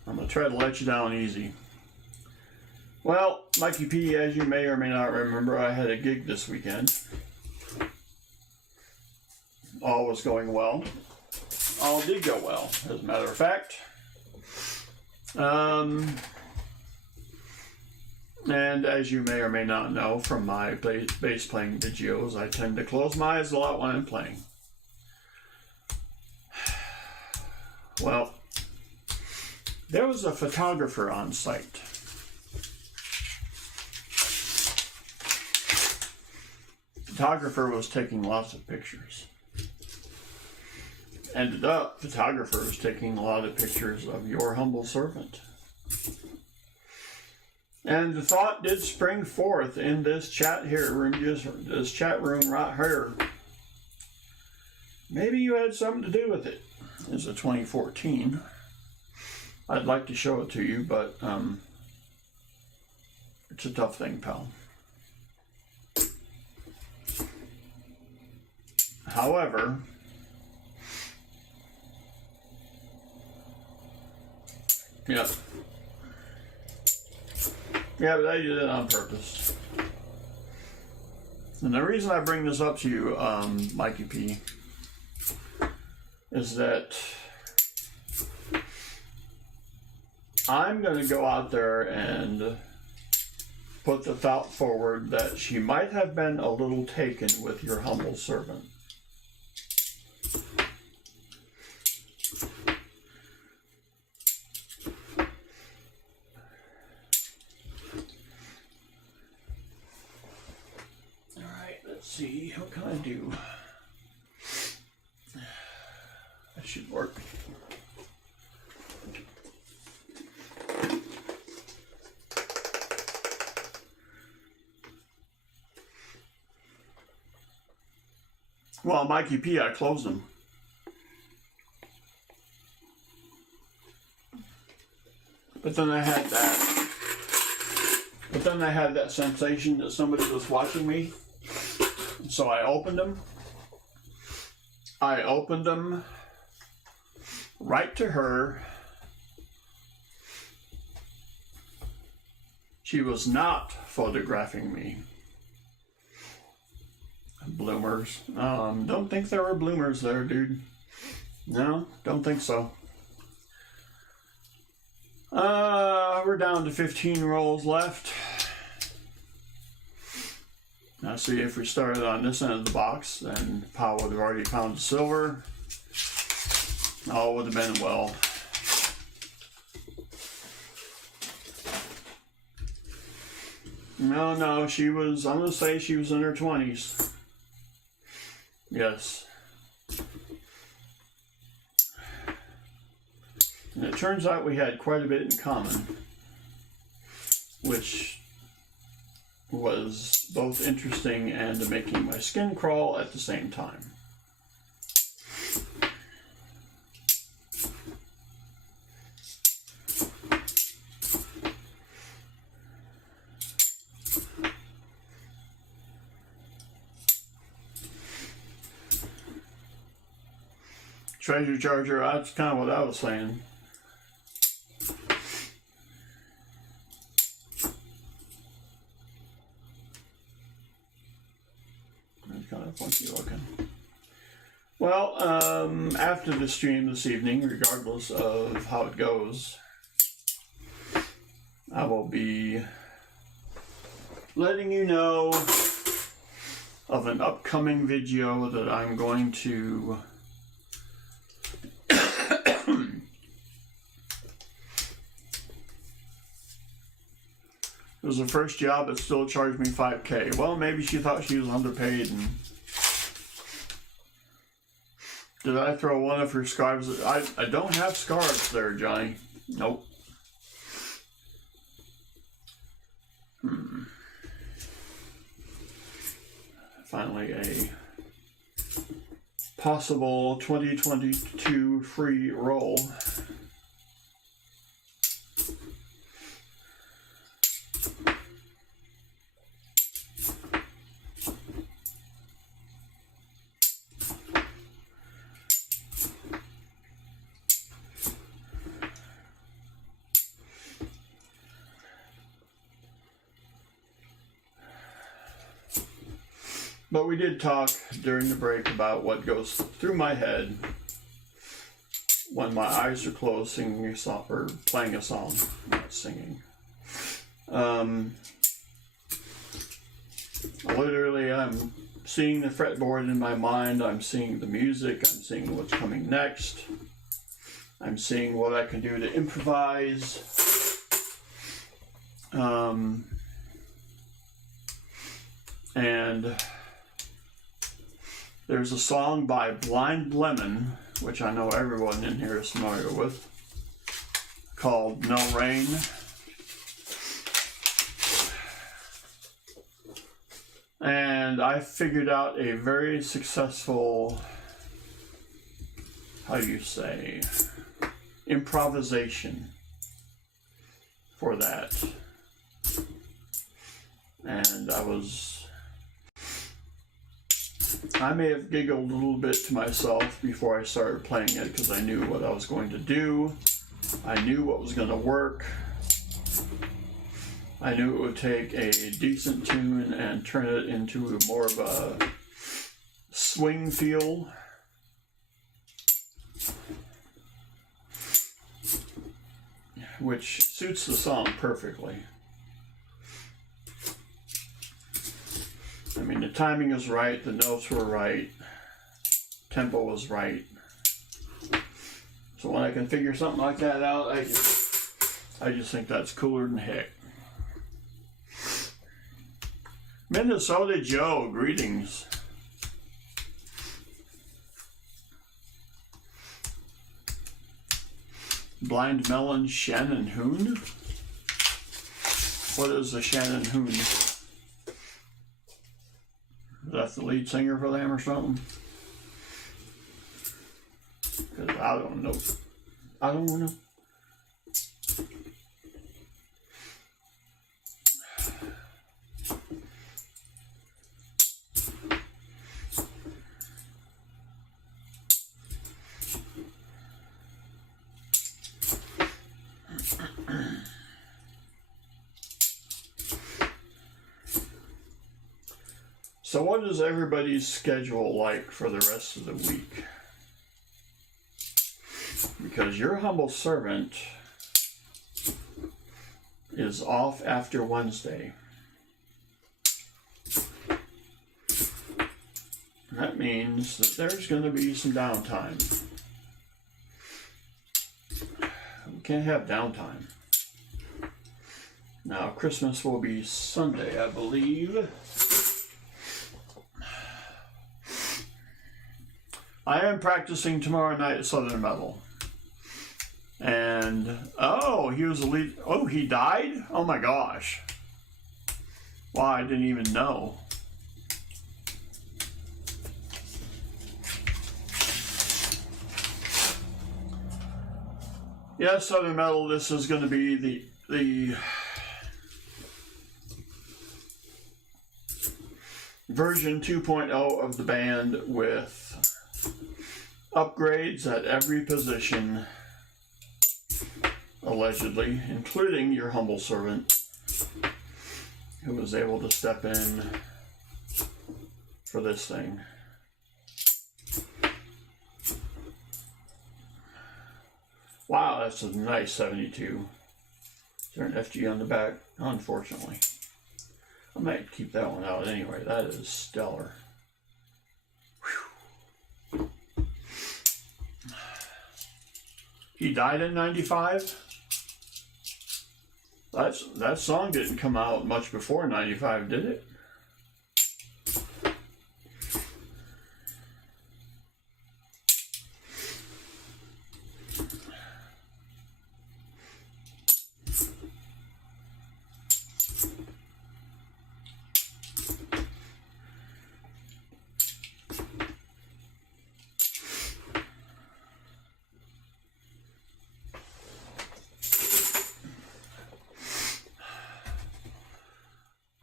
I'm going to try to let you down easy. Well, Mikey P, as you may or may not remember, I had a gig this weekend. All was going well. All did go well, as a matter of fact. And as you may or may not know from my bass playing videos, I tend to close my eyes a lot when I'm playing. Well, there was a photographer on site. The photographer was taking lots of pictures. Ended up, the photographer was taking a lot of pictures of your humble servant. And the thought did spring forth in this chat room right here. Maybe you had something to do with it. It's a 2014. I'd like to show it to you, but it's a tough thing, pal. However, yeah, but I did it on purpose. And the reason I bring this up to you, Mikey P, is that I'm going to go out there and put the thought forward that she might have been a little taken with your humble servant. See, what can I do? That should work. Well, Mikey P, I closed them. But then I had that sensation that somebody was watching me. So I opened them. I opened them right to her. She was not photographing me. Bloomers. Don't think there were bloomers there, dude. No, don't think so. We're down to 15 rolls left. Now see, if we started on this end of the box, then Powell would have already found the silver. All would have been well. No, she was, I'm going to say she was in her 20s. Yes. And it turns out we had quite a bit in common, which was both interesting and making my skin crawl at the same time. Treasure charger, that's kind of what I was saying. It's kind of funky looking. Well, after the stream this evening, regardless of how it goes, I will be letting you know of an upcoming video that I'm going to it was the first job that still charged me $5K. Well, maybe she thought she was underpaid. And did I throw one of her scarves? I don't have scarves there, Johnny. Nope. Finally, a possible 2022 free roll. But we did talk during the break about what goes through my head when my eyes are closed singing a song, or playing a song, not singing. Literally, I'm seeing the fretboard in my mind, I'm seeing the music, I'm seeing what's coming next, I'm seeing what I can do to improvise. And there's a song by Blind Lemon, which I know everyone in here is familiar with, called No Rain. And I figured out a very successful, how do you say, improvisation for that. And I may have giggled a little bit to myself before I started playing it because I knew what I was going to do. I knew what was going to work. I knew it would take a decent tune and turn it into more of a swing feel. Which suits the song perfectly. I mean, the timing is right, the notes were right, tempo was right. So when I can figure something like that out, I just think that's cooler than heck. Minnesota Joe, greetings. Blind Melon Shannon Hoon? What is a Shannon Hoon? Is that the lead singer for them or something? Because I don't know. I don't know. So what is everybody's schedule like for the rest of the week? Because your humble servant is off after Wednesday. That means that there's going to be some downtime. We can't have downtime. Now, Christmas will be Sunday, I believe. I am practicing tomorrow night at Southern Metal. And, oh, he was the lead. Oh, he died? Oh my gosh. Wow, I didn't even know. Yeah, Southern Metal, this is going to be the version 2.0 of the band with upgrades at every position, allegedly, including your humble servant, who was able to step in for this thing. Wow, that's a nice 72. Is there an FG on the back? Unfortunately. I might keep that one out anyway. That is stellar. Whew. He died in 95? That song didn't come out much before 95, did it?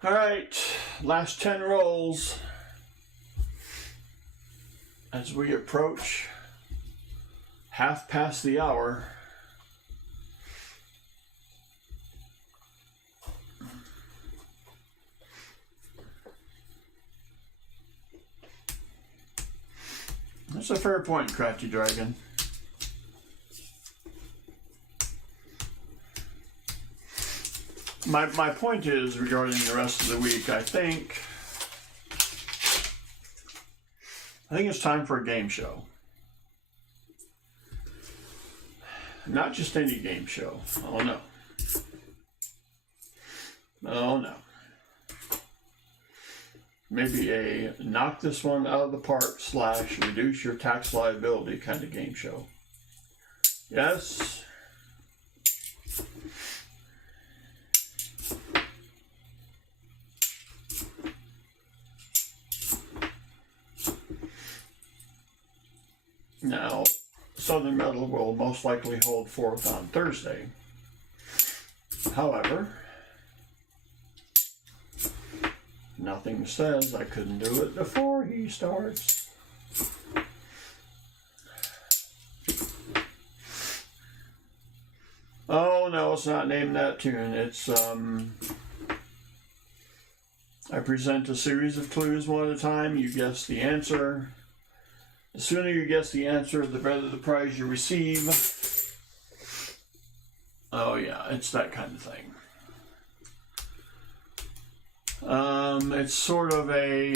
All right, last 10 rolls as we approach half past the hour. That's a fair point, Crafty Dragon. My point is, regarding the rest of the week, I think it's time for a game show. Not just any game show. Oh no. Oh no. Maybe a knock this one out of the park / reduce your tax liability kind of game show. Yes. Now, Southern Metal will most likely hold forth on Thursday. However, nothing says I couldn't do it before he starts. Oh no, it's not named that tune. It's I present a series of clues one at a time. You guess the answer. The sooner you guess the answer, the better the prize you receive. Oh yeah, it's that kind of thing. It's sort of a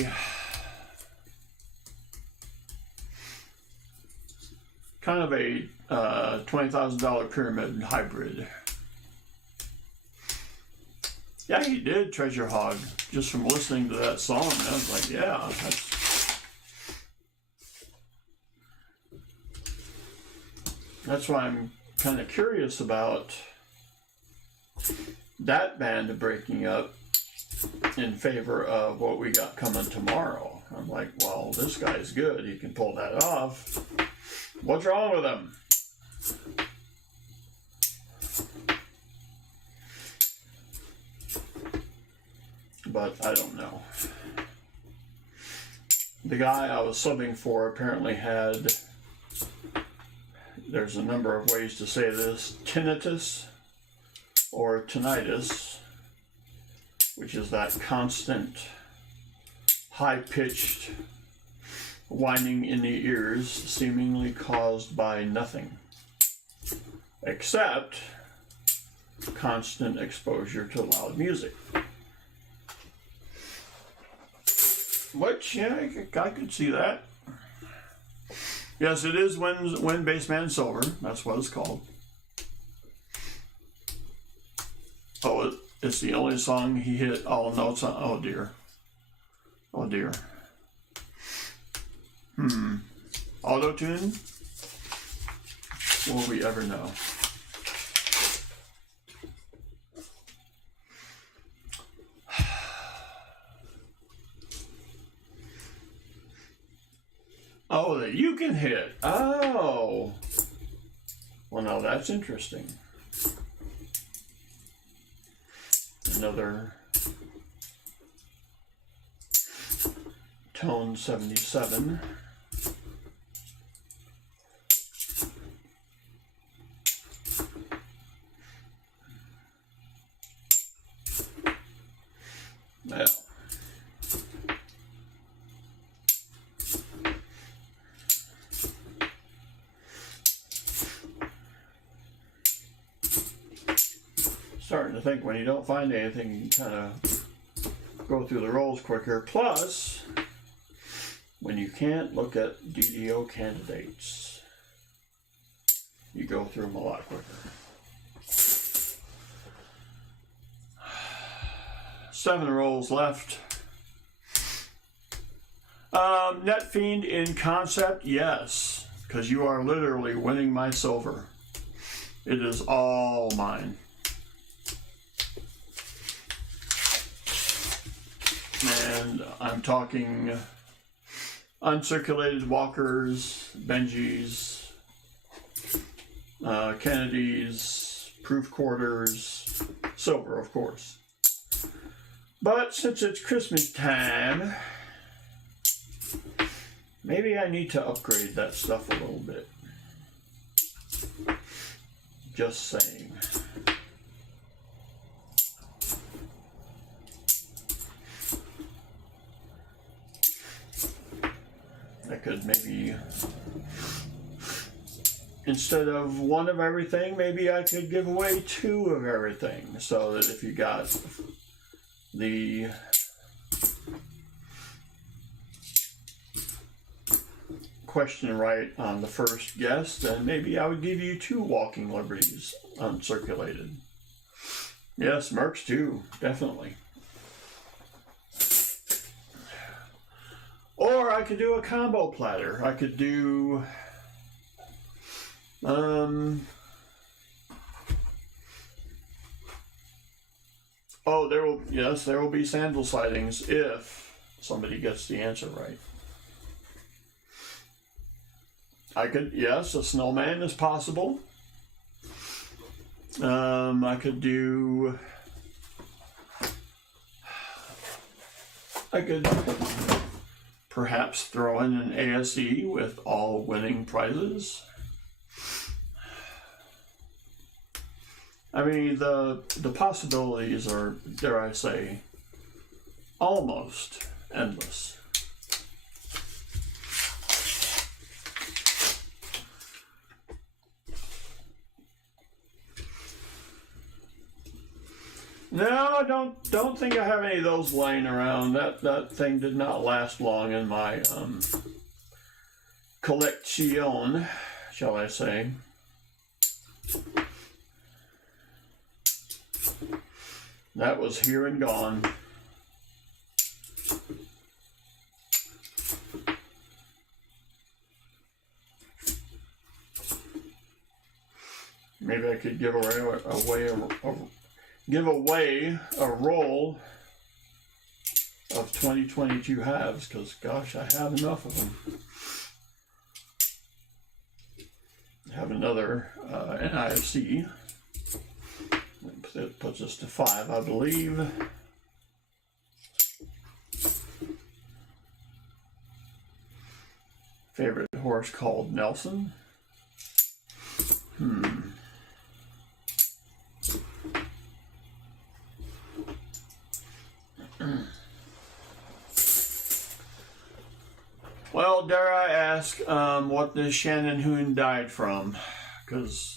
kind of a $20,000 pyramid hybrid. Yeah, he did, Treasure Hog. Just from listening to that song, I was like, yeah, that's why I'm kind of curious about that band breaking up in favor of what we got coming tomorrow. I'm like, well, this guy's good. He can pull that off. What's wrong with him? But I don't know. The guy I was subbing for apparently had, there's a number of ways to say this, tinnitus or tinnitus, which is that constant high-pitched whining in the ears seemingly caused by nothing except constant exposure to loud music. Which, yeah, I could see that. Yes, it is when Bassman Silver. That's what it's called. Oh, it's the only song he hit all notes on. Oh dear. Oh dear. Auto-tune? Will we ever know? Oh, that you can hit. Oh. Well, now that's interesting. Another tone 77. Now, starting to think when you don't find anything, you kind of go through the rolls quicker. Plus, when you can't look at DDO candidates, you go through them a lot quicker. 7 rolls left. Net Fiend in concept, yes, because you are literally winning my silver. It is all mine. And I'm talking uncirculated walkers, Benjis, Kennedys, proof quarters, silver, of course. But since it's Christmas time, maybe I need to upgrade that stuff a little bit. Just saying. I could maybe, instead of 1 of everything, maybe I could give away 2 of everything, so that if you got the question right on the first guess, then maybe I would give you 2 walking liberties uncirculated. Yes, Mercs too, definitely. Or I could do a combo platter. I could do oh, there will be sandal sightings if somebody gets the answer right. I could, yes, a snowman is possible. I could perhaps throw in an ASE with all winning prizes. I mean, the possibilities are, dare I say, almost endless. No, don't think I have any of those laying around. That thing did not last long in my collection, shall I say. That was here and gone. Maybe I could give away a roll of 2022 halves, because gosh, I have enough of them. I have another NIFC. That puts us to 5, I believe. Favorite horse called Nelson. Well, dare I ask what this Shannon Hoon died from? Because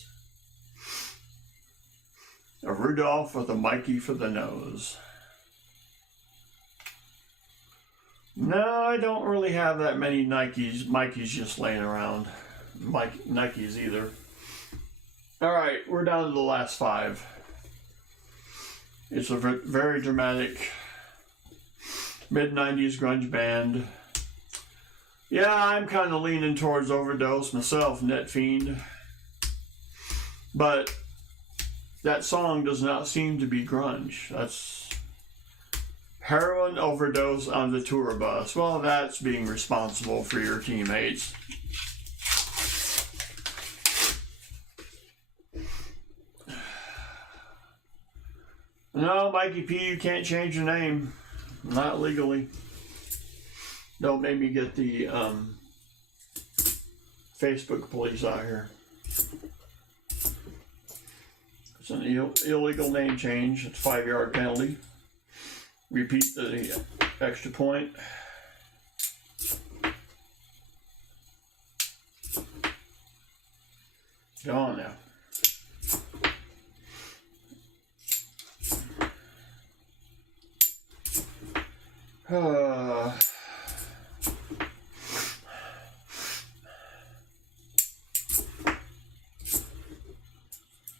a Rudolph with a Mikey for the nose. No, I don't really have that many Mikeys just laying around. Nikes either. Alright, we're down to the last 5. It's a very dramatic mid-90s grunge band. Yeah, I'm kind of leaning towards Overdose myself, Net Fiend. But that song does not seem to be grunge. That's heroin overdose on the tour bus. Well, that's being responsible for your teammates. No, Mikey P, you can't change your name. Not legally. Don't make me get the Facebook police out here. It's an illegal name change. It's a 5-yard penalty. repeat the extra point. Go on now.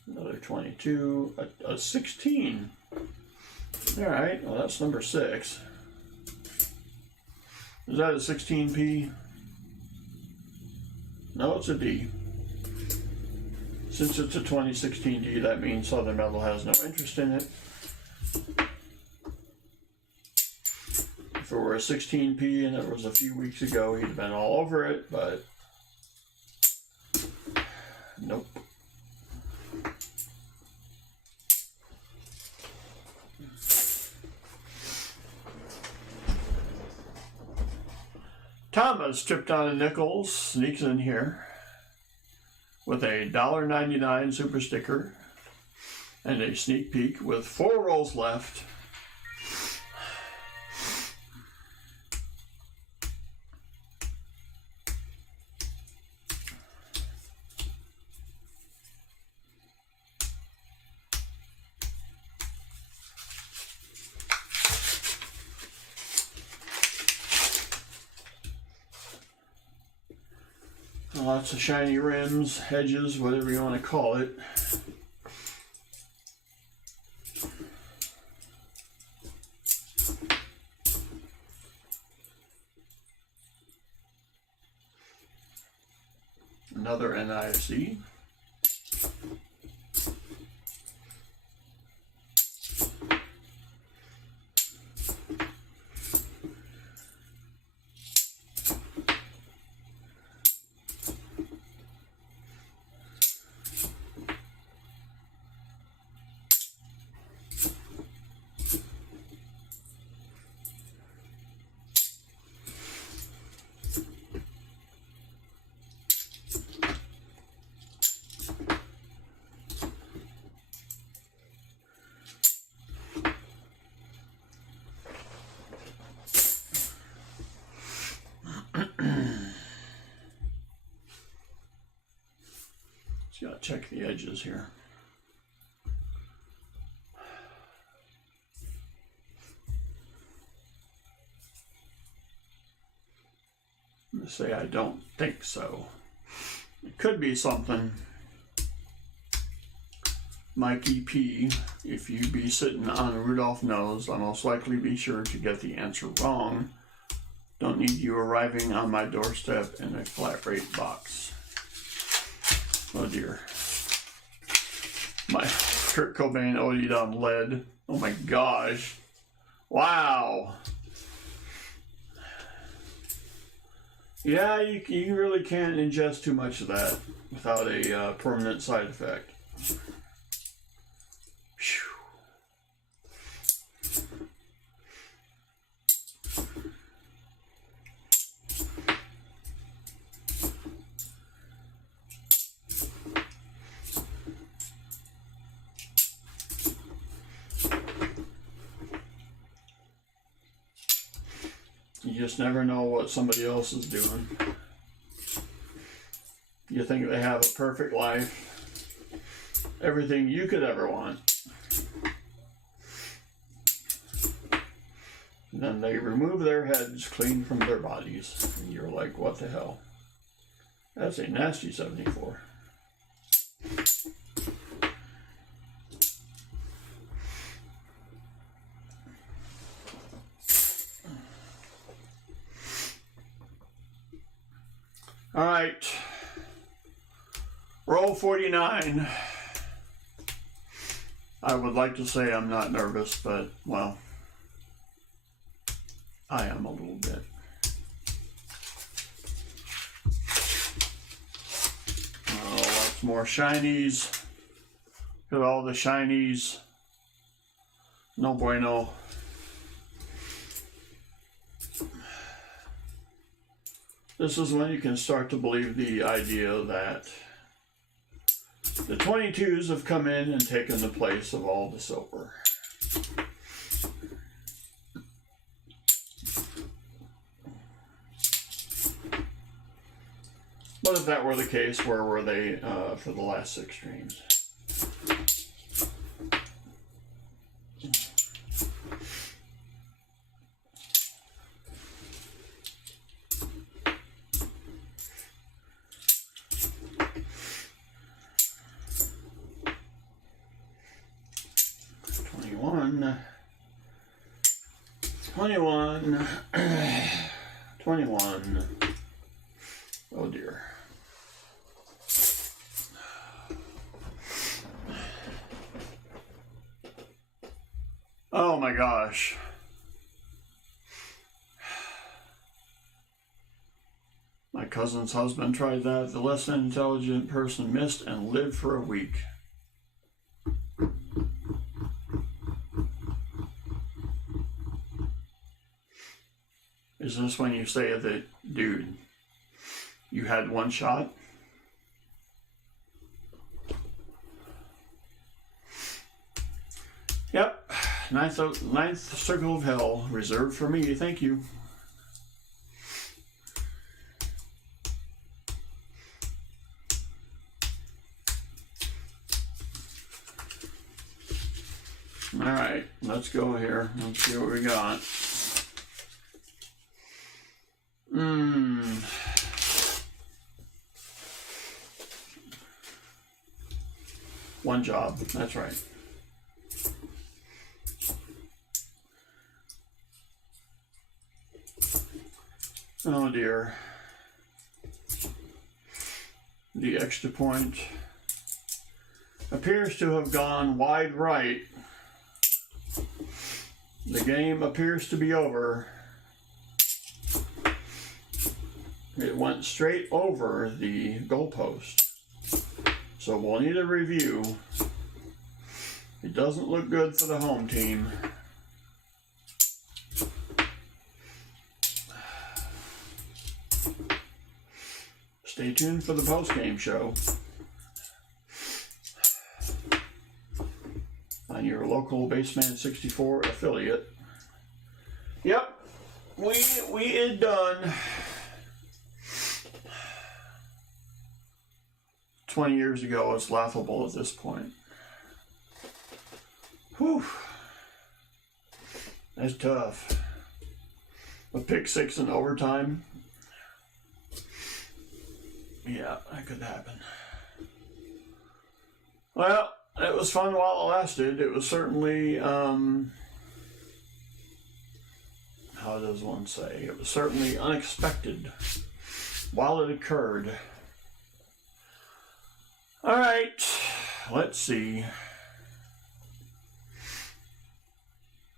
Another 22, a 16. All right, well that's number 6. Is that a 16p? No, it's a D. Since it's a 2016 D, that means Southern Metal has no interest in it. If it were a 16p and it was a few weeks ago, he'd have been all over it, but nope. Thomas tripped on a nickel, sneaks in here with a $1.99 super sticker and a sneak peek with 4 rolls left. Lots of shiny rims, hedges, whatever you want to call it. Another NIC. Gotta check the edges here. I'm gonna say I don't think so. It could be something. Mikey P, if you be sitting on a Rudolph nose, I'll most likely be sure to get the answer wrong. Don't need you arriving on my doorstep in a flat rate box. Oh dear. My Kurt Cobain OD'd on lead. Oh my gosh. Wow. Yeah, you really can't ingest too much of that without a permanent side effect. Whew. You just never know what somebody else is doing. You think they have a perfect life, everything you could ever want. And then they remove their heads clean from their bodies. And you're like, what the hell? That's a nasty 74. All right, roll 49. I would like to say I'm not nervous, but, well, I am a little bit. Oh, lots more shinies. Look at all the shinies. No bueno. This is when you can start to believe the idea that the 22s have come in and taken the place of all the silver. What if that were the case? Where were they for the last 6 streams? Twenty-one. Oh dear. Oh my gosh. My cousin's husband tried that. The less than intelligent person missed and lived for a week. Is this when you say that, dude, you had one shot? Yep, ninth circle of hell, reserved for me, thank you. Alright, let's go here. Let's see what we got. One job, that's right. Oh dear. The extra point appears to have gone wide right. The game appears to be over. It went straight over the goalpost. So we'll need a review. It doesn't look good for the home team. Stay tuned for the post-game show on your local Bassman64 affiliate. Yep, we is done. 20 years ago, it's laughable at this point. Whew. That's tough. A pick 6 in overtime. Yeah, that could happen. Well, it was fun while it lasted. It was certainly, how does one say? It was certainly unexpected while it occurred. All right, let's see.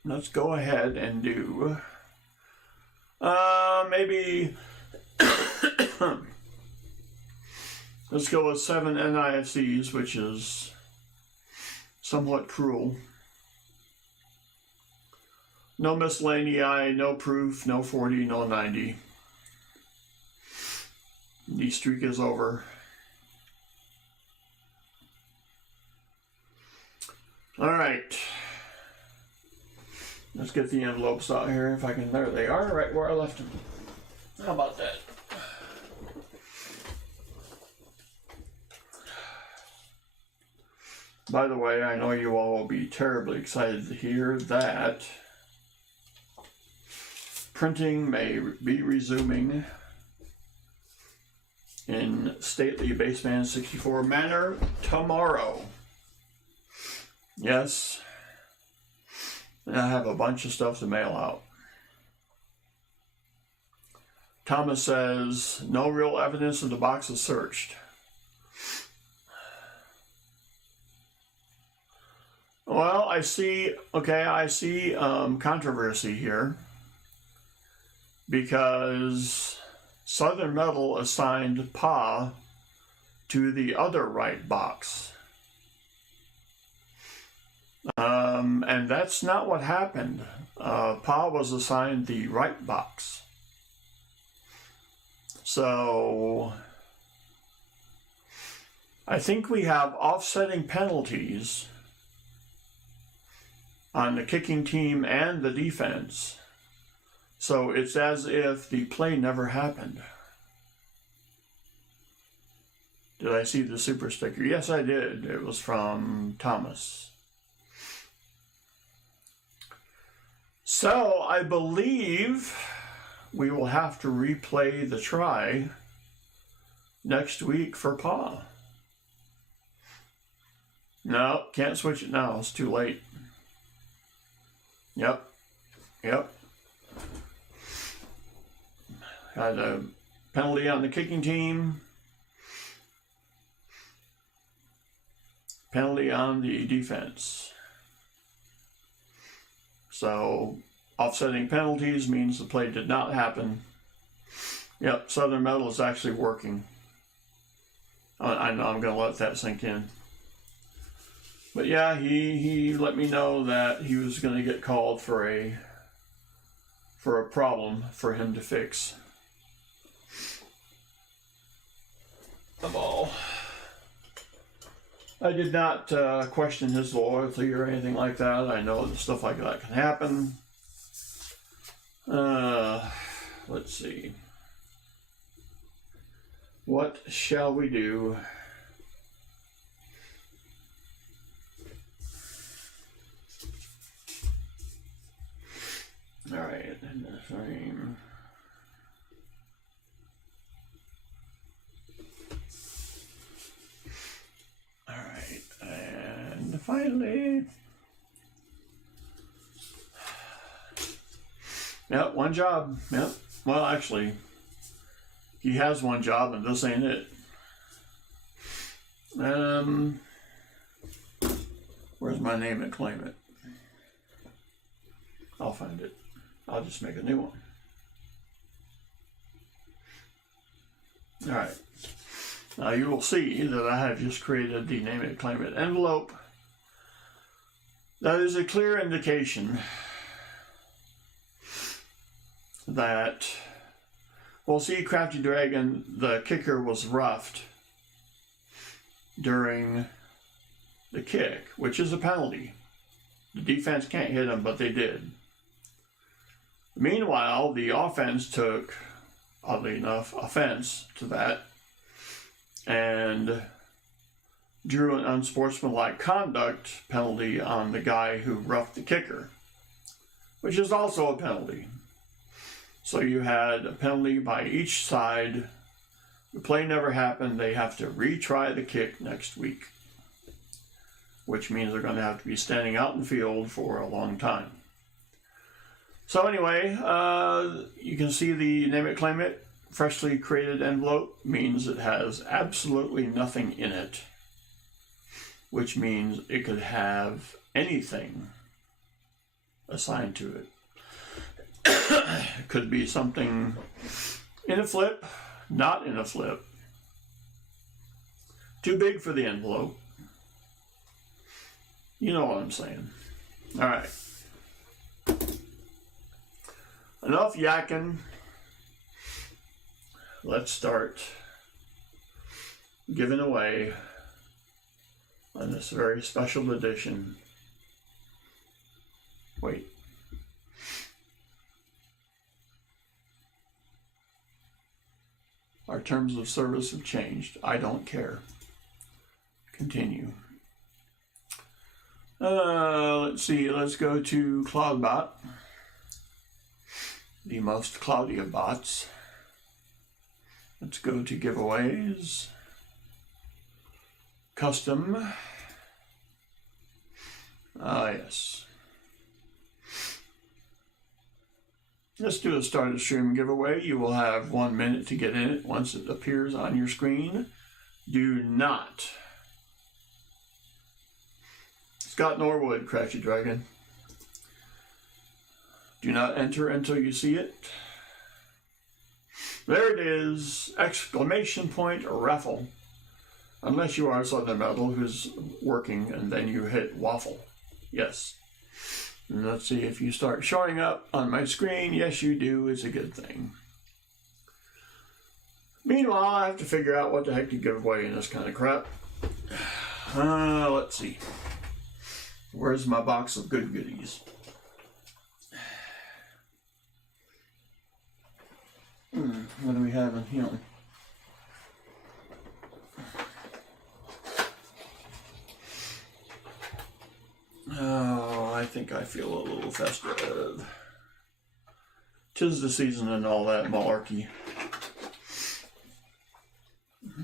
Let's go ahead and do, maybe, let's go with 7 NIFCs, which is somewhat cruel. No miscellaneous, no proof, no 40, no 90. The streak is over. All right. Let's get the envelopes out here if I can. There they are, right where I left them. How about that? By the way, I know you all will be terribly excited to hear that printing may be resuming in stately Bassman64 manner tomorrow. Yes, I have a bunch of stuff to mail out. Thomas says, no real evidence of the box is searched. Well, I see controversy here because Southern Metal assigned Pa to the other right box. And that's not what happened. Pa was assigned the right box. So I think we have offsetting penalties on the kicking team and the defense. So it's as if the play never happened. Did I see the super sticker? Yes, I did. It was from Thomas. So I believe we will have to replay the try next week for Pa. No, can't switch it now. It's too late. Yep. Had a penalty on the kicking team. Penalty on the defense. So, offsetting penalties means the play did not happen. Yep, Southern Metal is actually working. I know, I'm going to let that sink in. But yeah, he let me know that he was going to get called for a problem for him to fix. The ball. I did not question his loyalty or anything like that. I know that stuff like that can happen. Let's see. What shall we do? All right, in the frame. All right, and finally, yep, one job. Yep. Well, actually, he has one job, and this ain't it. Where's my name and claim it? I'll find it. I'll just make a new one. All right. Now you will see that I have just created the name it, claim it envelope. That is a clear indication that, well, see, Crafty Dragon, the kicker was roughed during the kick, which is a penalty. The defense can't hit him, but they did. Meanwhile, the offense took, oddly enough, offense to that and drew an unsportsmanlike conduct penalty on the guy who roughed the kicker, which is also a penalty. So you had a penalty by each side. The play never happened. They have to retry the kick next week, which means they're going to have to be standing out in the field for a long time. So anyway, you can see the name it, claim it, freshly created envelope means it has absolutely nothing in it, which means it could have anything assigned to it. It could be something in a flip, not in a flip, too big for the envelope. You know what I'm saying. All right. Enough yakking. Let's start giving away on this very special edition. Wait. Our terms of service have changed. I don't care. Continue. Let's see. Let's go to CloudBot. The most cloudy of bots. Let's go to giveaways. Custom. Yes. Let's do a start of stream giveaway. You will have 1 minute to get in it once it appears on your screen. Do not. Scott Norwood, Crafty Dragon. Do not enter until you see it. There it is! Exclamation point raffle. Unless you are Southern Metal, who's working, and then you hit waffle. Yes. And let's see if you start showing up on my screen. Yes, you do. It's a good thing. Meanwhile, I have to figure out what the heck to give away in this kind of crap. Let's see. Where's my box of good goodies? What do we have in here? I feel a little festive. 'Tis the season and all that malarkey.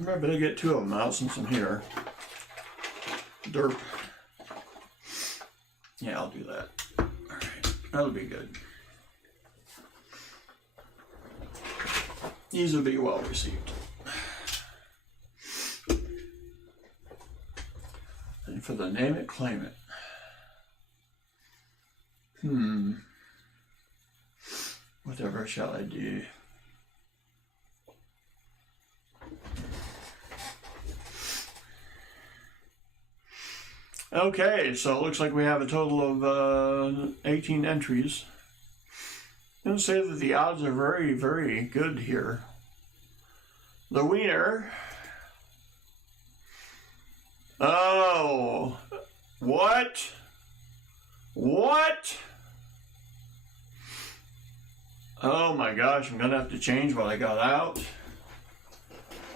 I better get 2 of them out since I'm here. Derp. Yeah, I'll do that. Alright, that'll be good. These will be well received. And for the name it, claim it. Whatever shall I do? Okay, so it looks like we have a total of 18 entries. I'm going to say that the odds are very, very good here. The wiener. Oh, what? What? Oh my gosh, I'm going to have to change what I got out.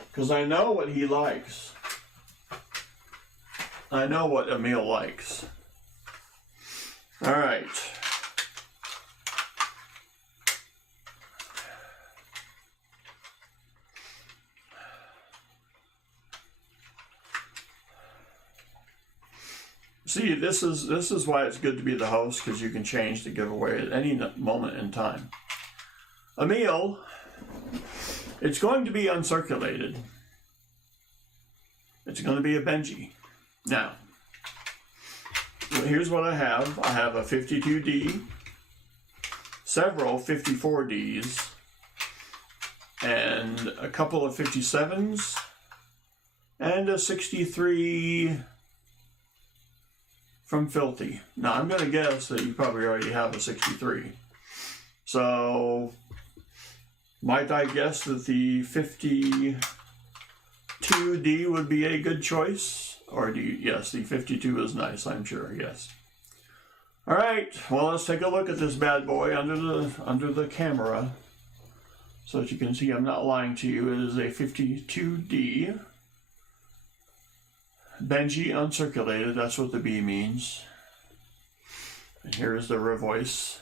Because I know what he likes. I know what Emil likes. All right. See, this is why it's good to be the host, because you can change the giveaway at any moment in time. Emil, it's going to be uncirculated. It's going to be a Benji. Now, here's what I have. I have a 52D, several 54Ds, and a couple of 57s, and a 63 from Filthy. Now, I'm going to guess that you probably already have a 63. So, might I guess that the 52D would be a good choice? Or do you, yes, the 52 is nice, I'm sure, yes. All right, well, let's take a look at this bad boy under the camera so that you can see I'm not lying to you. It is a 52D. Benji uncirculated, that's what the B means. And here is the revoice.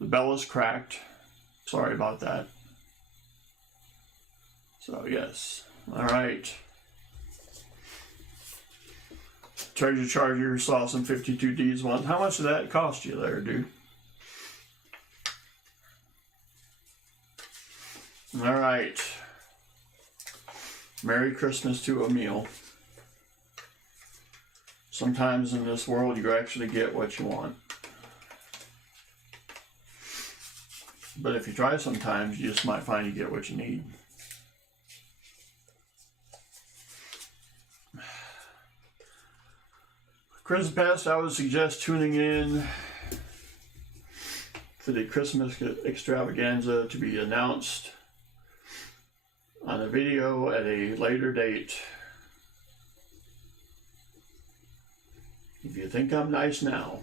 The bell is cracked. Sorry about that. So, yes. All right. Treasure Charger saw some 52Ds once. How much did that cost you there, dude? All right. Merry Christmas to Emil. Sometimes in this world you actually get what you want. But if you try sometimes, you just might find you get what you need. Christmas past, I would suggest tuning in for the Christmas extravaganza to be announced on a video at a later date. If you think I'm nice now,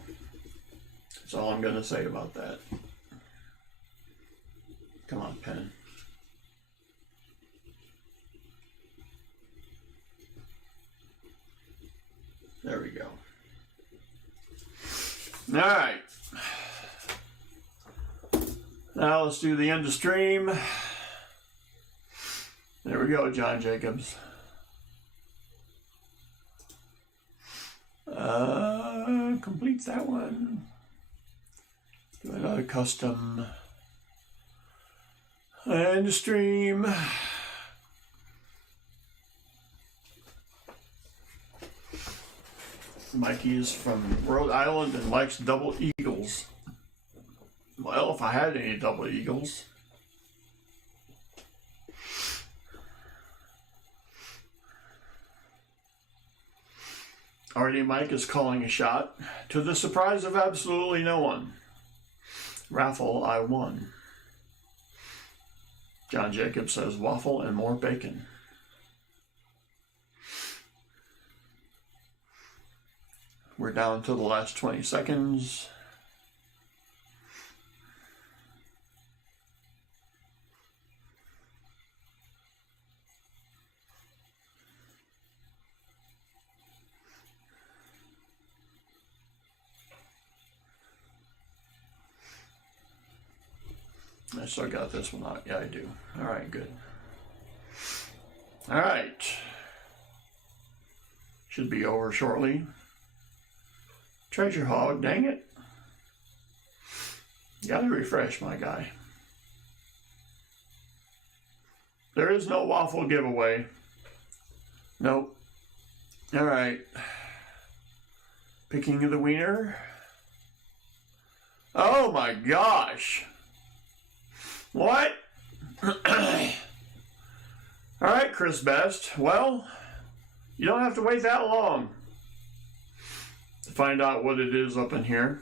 that's all I'm going to say about that. Come on, pen. There we go. All right. Now let's do the end of stream. There we go, John Jacobs. Complete that one. Do another custom. End of stream. Mikey is from Rhode Island and likes double eagles. Well, if I had any double eagles. Already Mike is calling a shot, to the surprise of absolutely no one. Raffle, I won. John Jacob says waffle and more bacon. We're down to the last 20 seconds. I still got this one out. Yeah, I do. All right, good. All right. Should be over shortly. Treasure hog, dang it. Gotta refresh, my guy. There is no waffle giveaway. Nope. All right. Picking of the wiener. Oh my gosh. What? All right, Chris Best. Well, you don't have to wait that long to find out what it is up in here.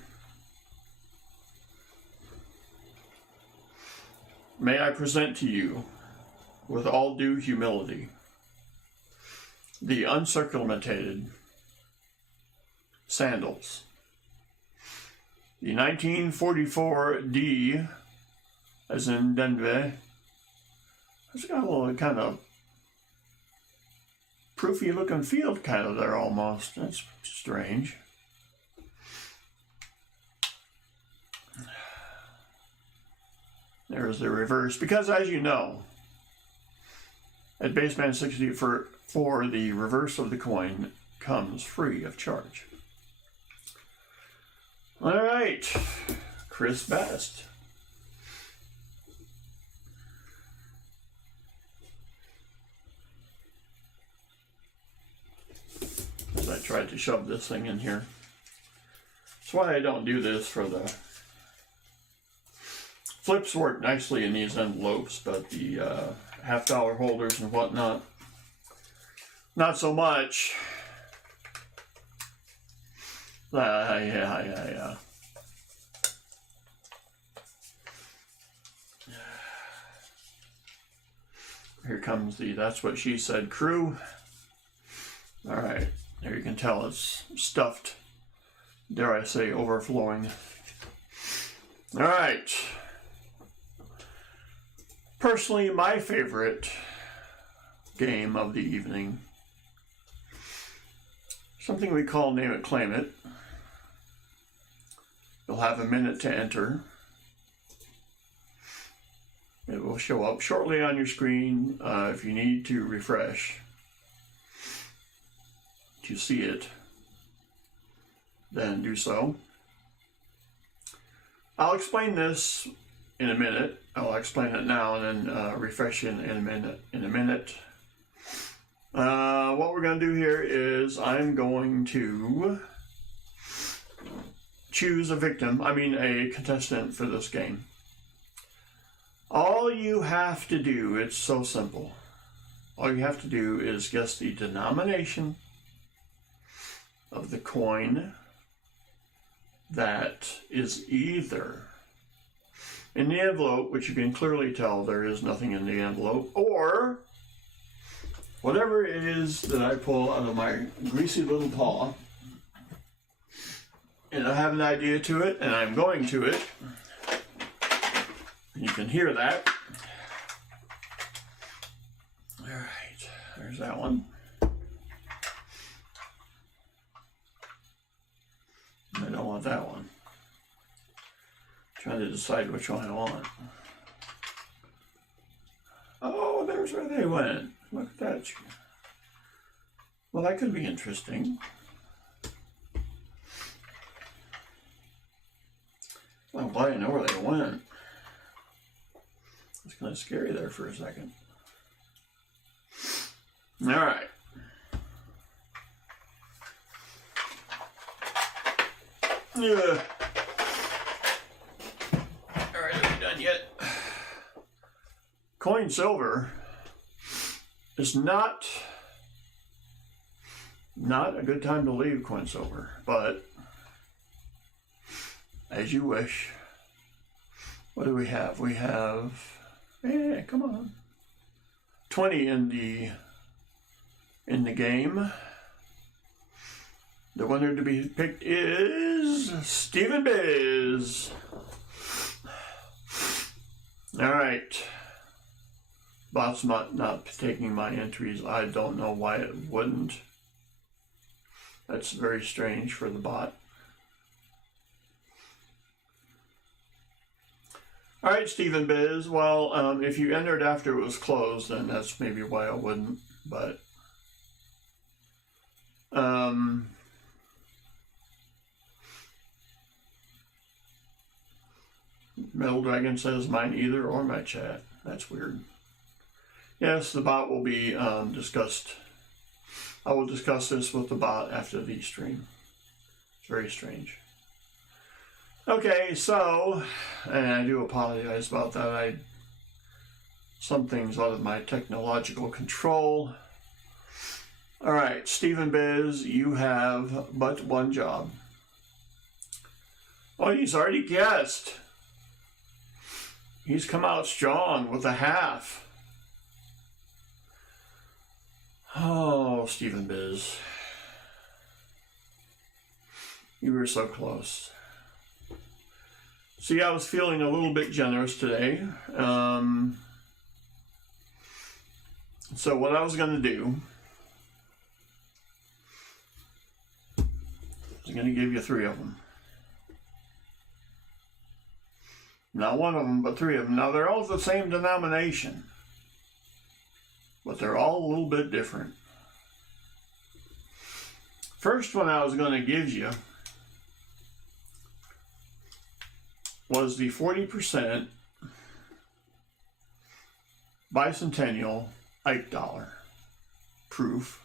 May I present to you, with all due humility, the uncirculated sandals. The 1944 D, as in Denver. It's got a little kind of proofy looking field kind of there almost. That's strange. There's the reverse. Because as you know, at Bassman64, the reverse of the coin comes free of charge. All right, Chris Best. As I tried to shove this thing in here. That's why I don't do this for the flips. Work nicely in these envelopes, but the $50 holders and whatnot, not so much. Yeah. Here comes the That's What She Said crew. All right, there you can tell it's stuffed, dare I say, overflowing. All right. Personally, my favorite game of the evening, something we call Name It, Claim It. You'll have a minute to enter. It will show up shortly on your screen. If you need to refresh to see it, then do so. I'll explain this in a minute. I'll explain it now and then refresh in a minute. What we're going to do here is I'm going to choose a contestant for this game. All you have to do, it's so simple. All you have to do is guess the denomination of the coin that is either in the envelope, which you can clearly tell there is nothing in the envelope, or whatever it is that I pull out of my greasy little paw. And I have an idea to it, and I'm going to it. You can hear that. All right, there's that one. I don't want that one. Trying to decide which one I want. Oh, there's where they went. Look at that. Well, that could be interesting. Well, I'm glad I know where they went. It's kind of scary there for a second. All right. Yeah. All right, are we done yet? Coin silver is not a good time to leave coin silver, but as you wish. What do we have? We have, come on, 20 in the game. The winner to be picked is Stephen Biz. All right. Bot's not taking my entries. I don't know why it wouldn't. That's very strange for the bot. All right, Stephen Biz. Well, if you entered after it was closed, then that's maybe why I wouldn't. But Metal Dragon says mine either or my chat. That's weird. Yes, the bot will be discussed. I will discuss this with the bot after the stream. It's very strange. Okay, so, and I do apologize about that. Some things out of my technological control. All right, Stephen Biz, you have but one job. Oh, he's already guessed. He's come out strong with a half. Oh, Stephen Biz. You were so close. See, I was feeling a little bit generous today. So what I was going to do, I'm going to give you 3 of them. Not one of them, but 3 of them. Now, they're all the same denomination, but they're all a little bit different. First one I was going to give you was the 40% bicentennial Ike dollar proof.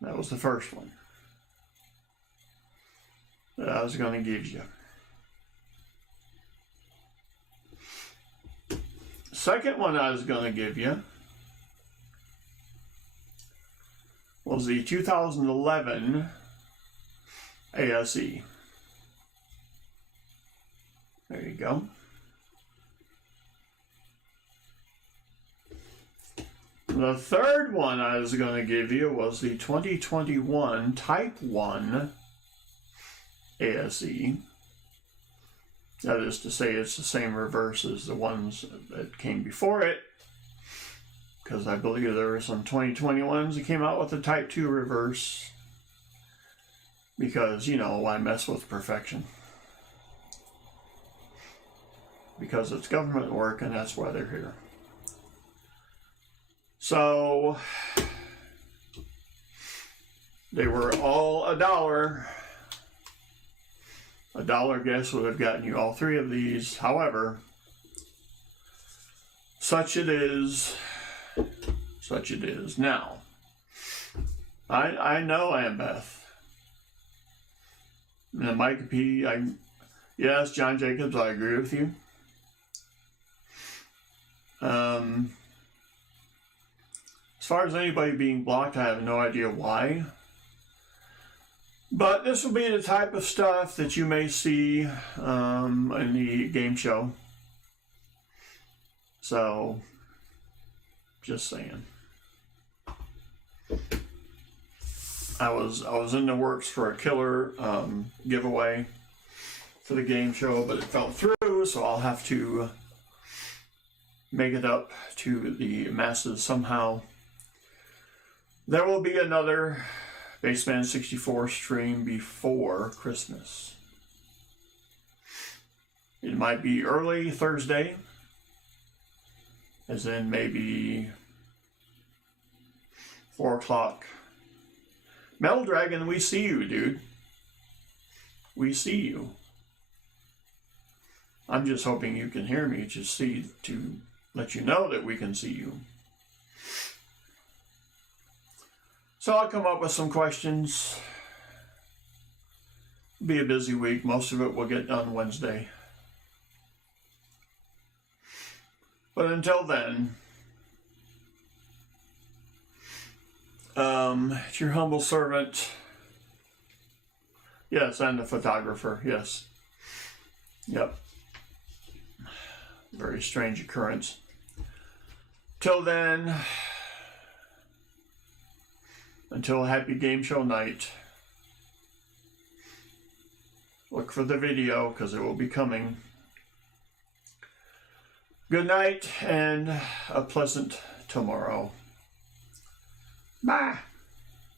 That was the first one that I was going to give you. Second one I was going to give you was the 2011 ASE. There you go. The third one I was going to give you was the 2021 Type 1 ASE. That is to say, it's the same reverse as the ones that came before it, because I believe there were some 2021s that came out with the Type 2 reverse, because, you know, why mess with perfection? Because it's government work, and that's why they're here. So, they were all $1. $1 guess would have gotten you all 3 of these. However, such it is. Such it is. Now, I know Ambeth. And Mike P. Yes, John Jacobs, I agree with you. As far as anybody being blocked, I have no idea why. But this will be the type of stuff that you may see in the game show. So, just saying. I was in the works for a killer giveaway for the game show, but it fell through, so I'll have to make it up to the masses somehow. There will be another Bassman64 stream before Christmas. It might be early Thursday, as in maybe 4 o'clock. Metal Dragon, we see you, dude. We see you. I'm just hoping you can hear me to let you know that we can see you. So I'll come up with some questions. Be a busy week. Most of it will get done Wednesday. But until then, it's your humble servant. Yes, and the photographer. Yes. Yep. Very strange occurrence. Till then, until a happy game show night, look for the video because it will be coming. Good night and a pleasant tomorrow. Bye.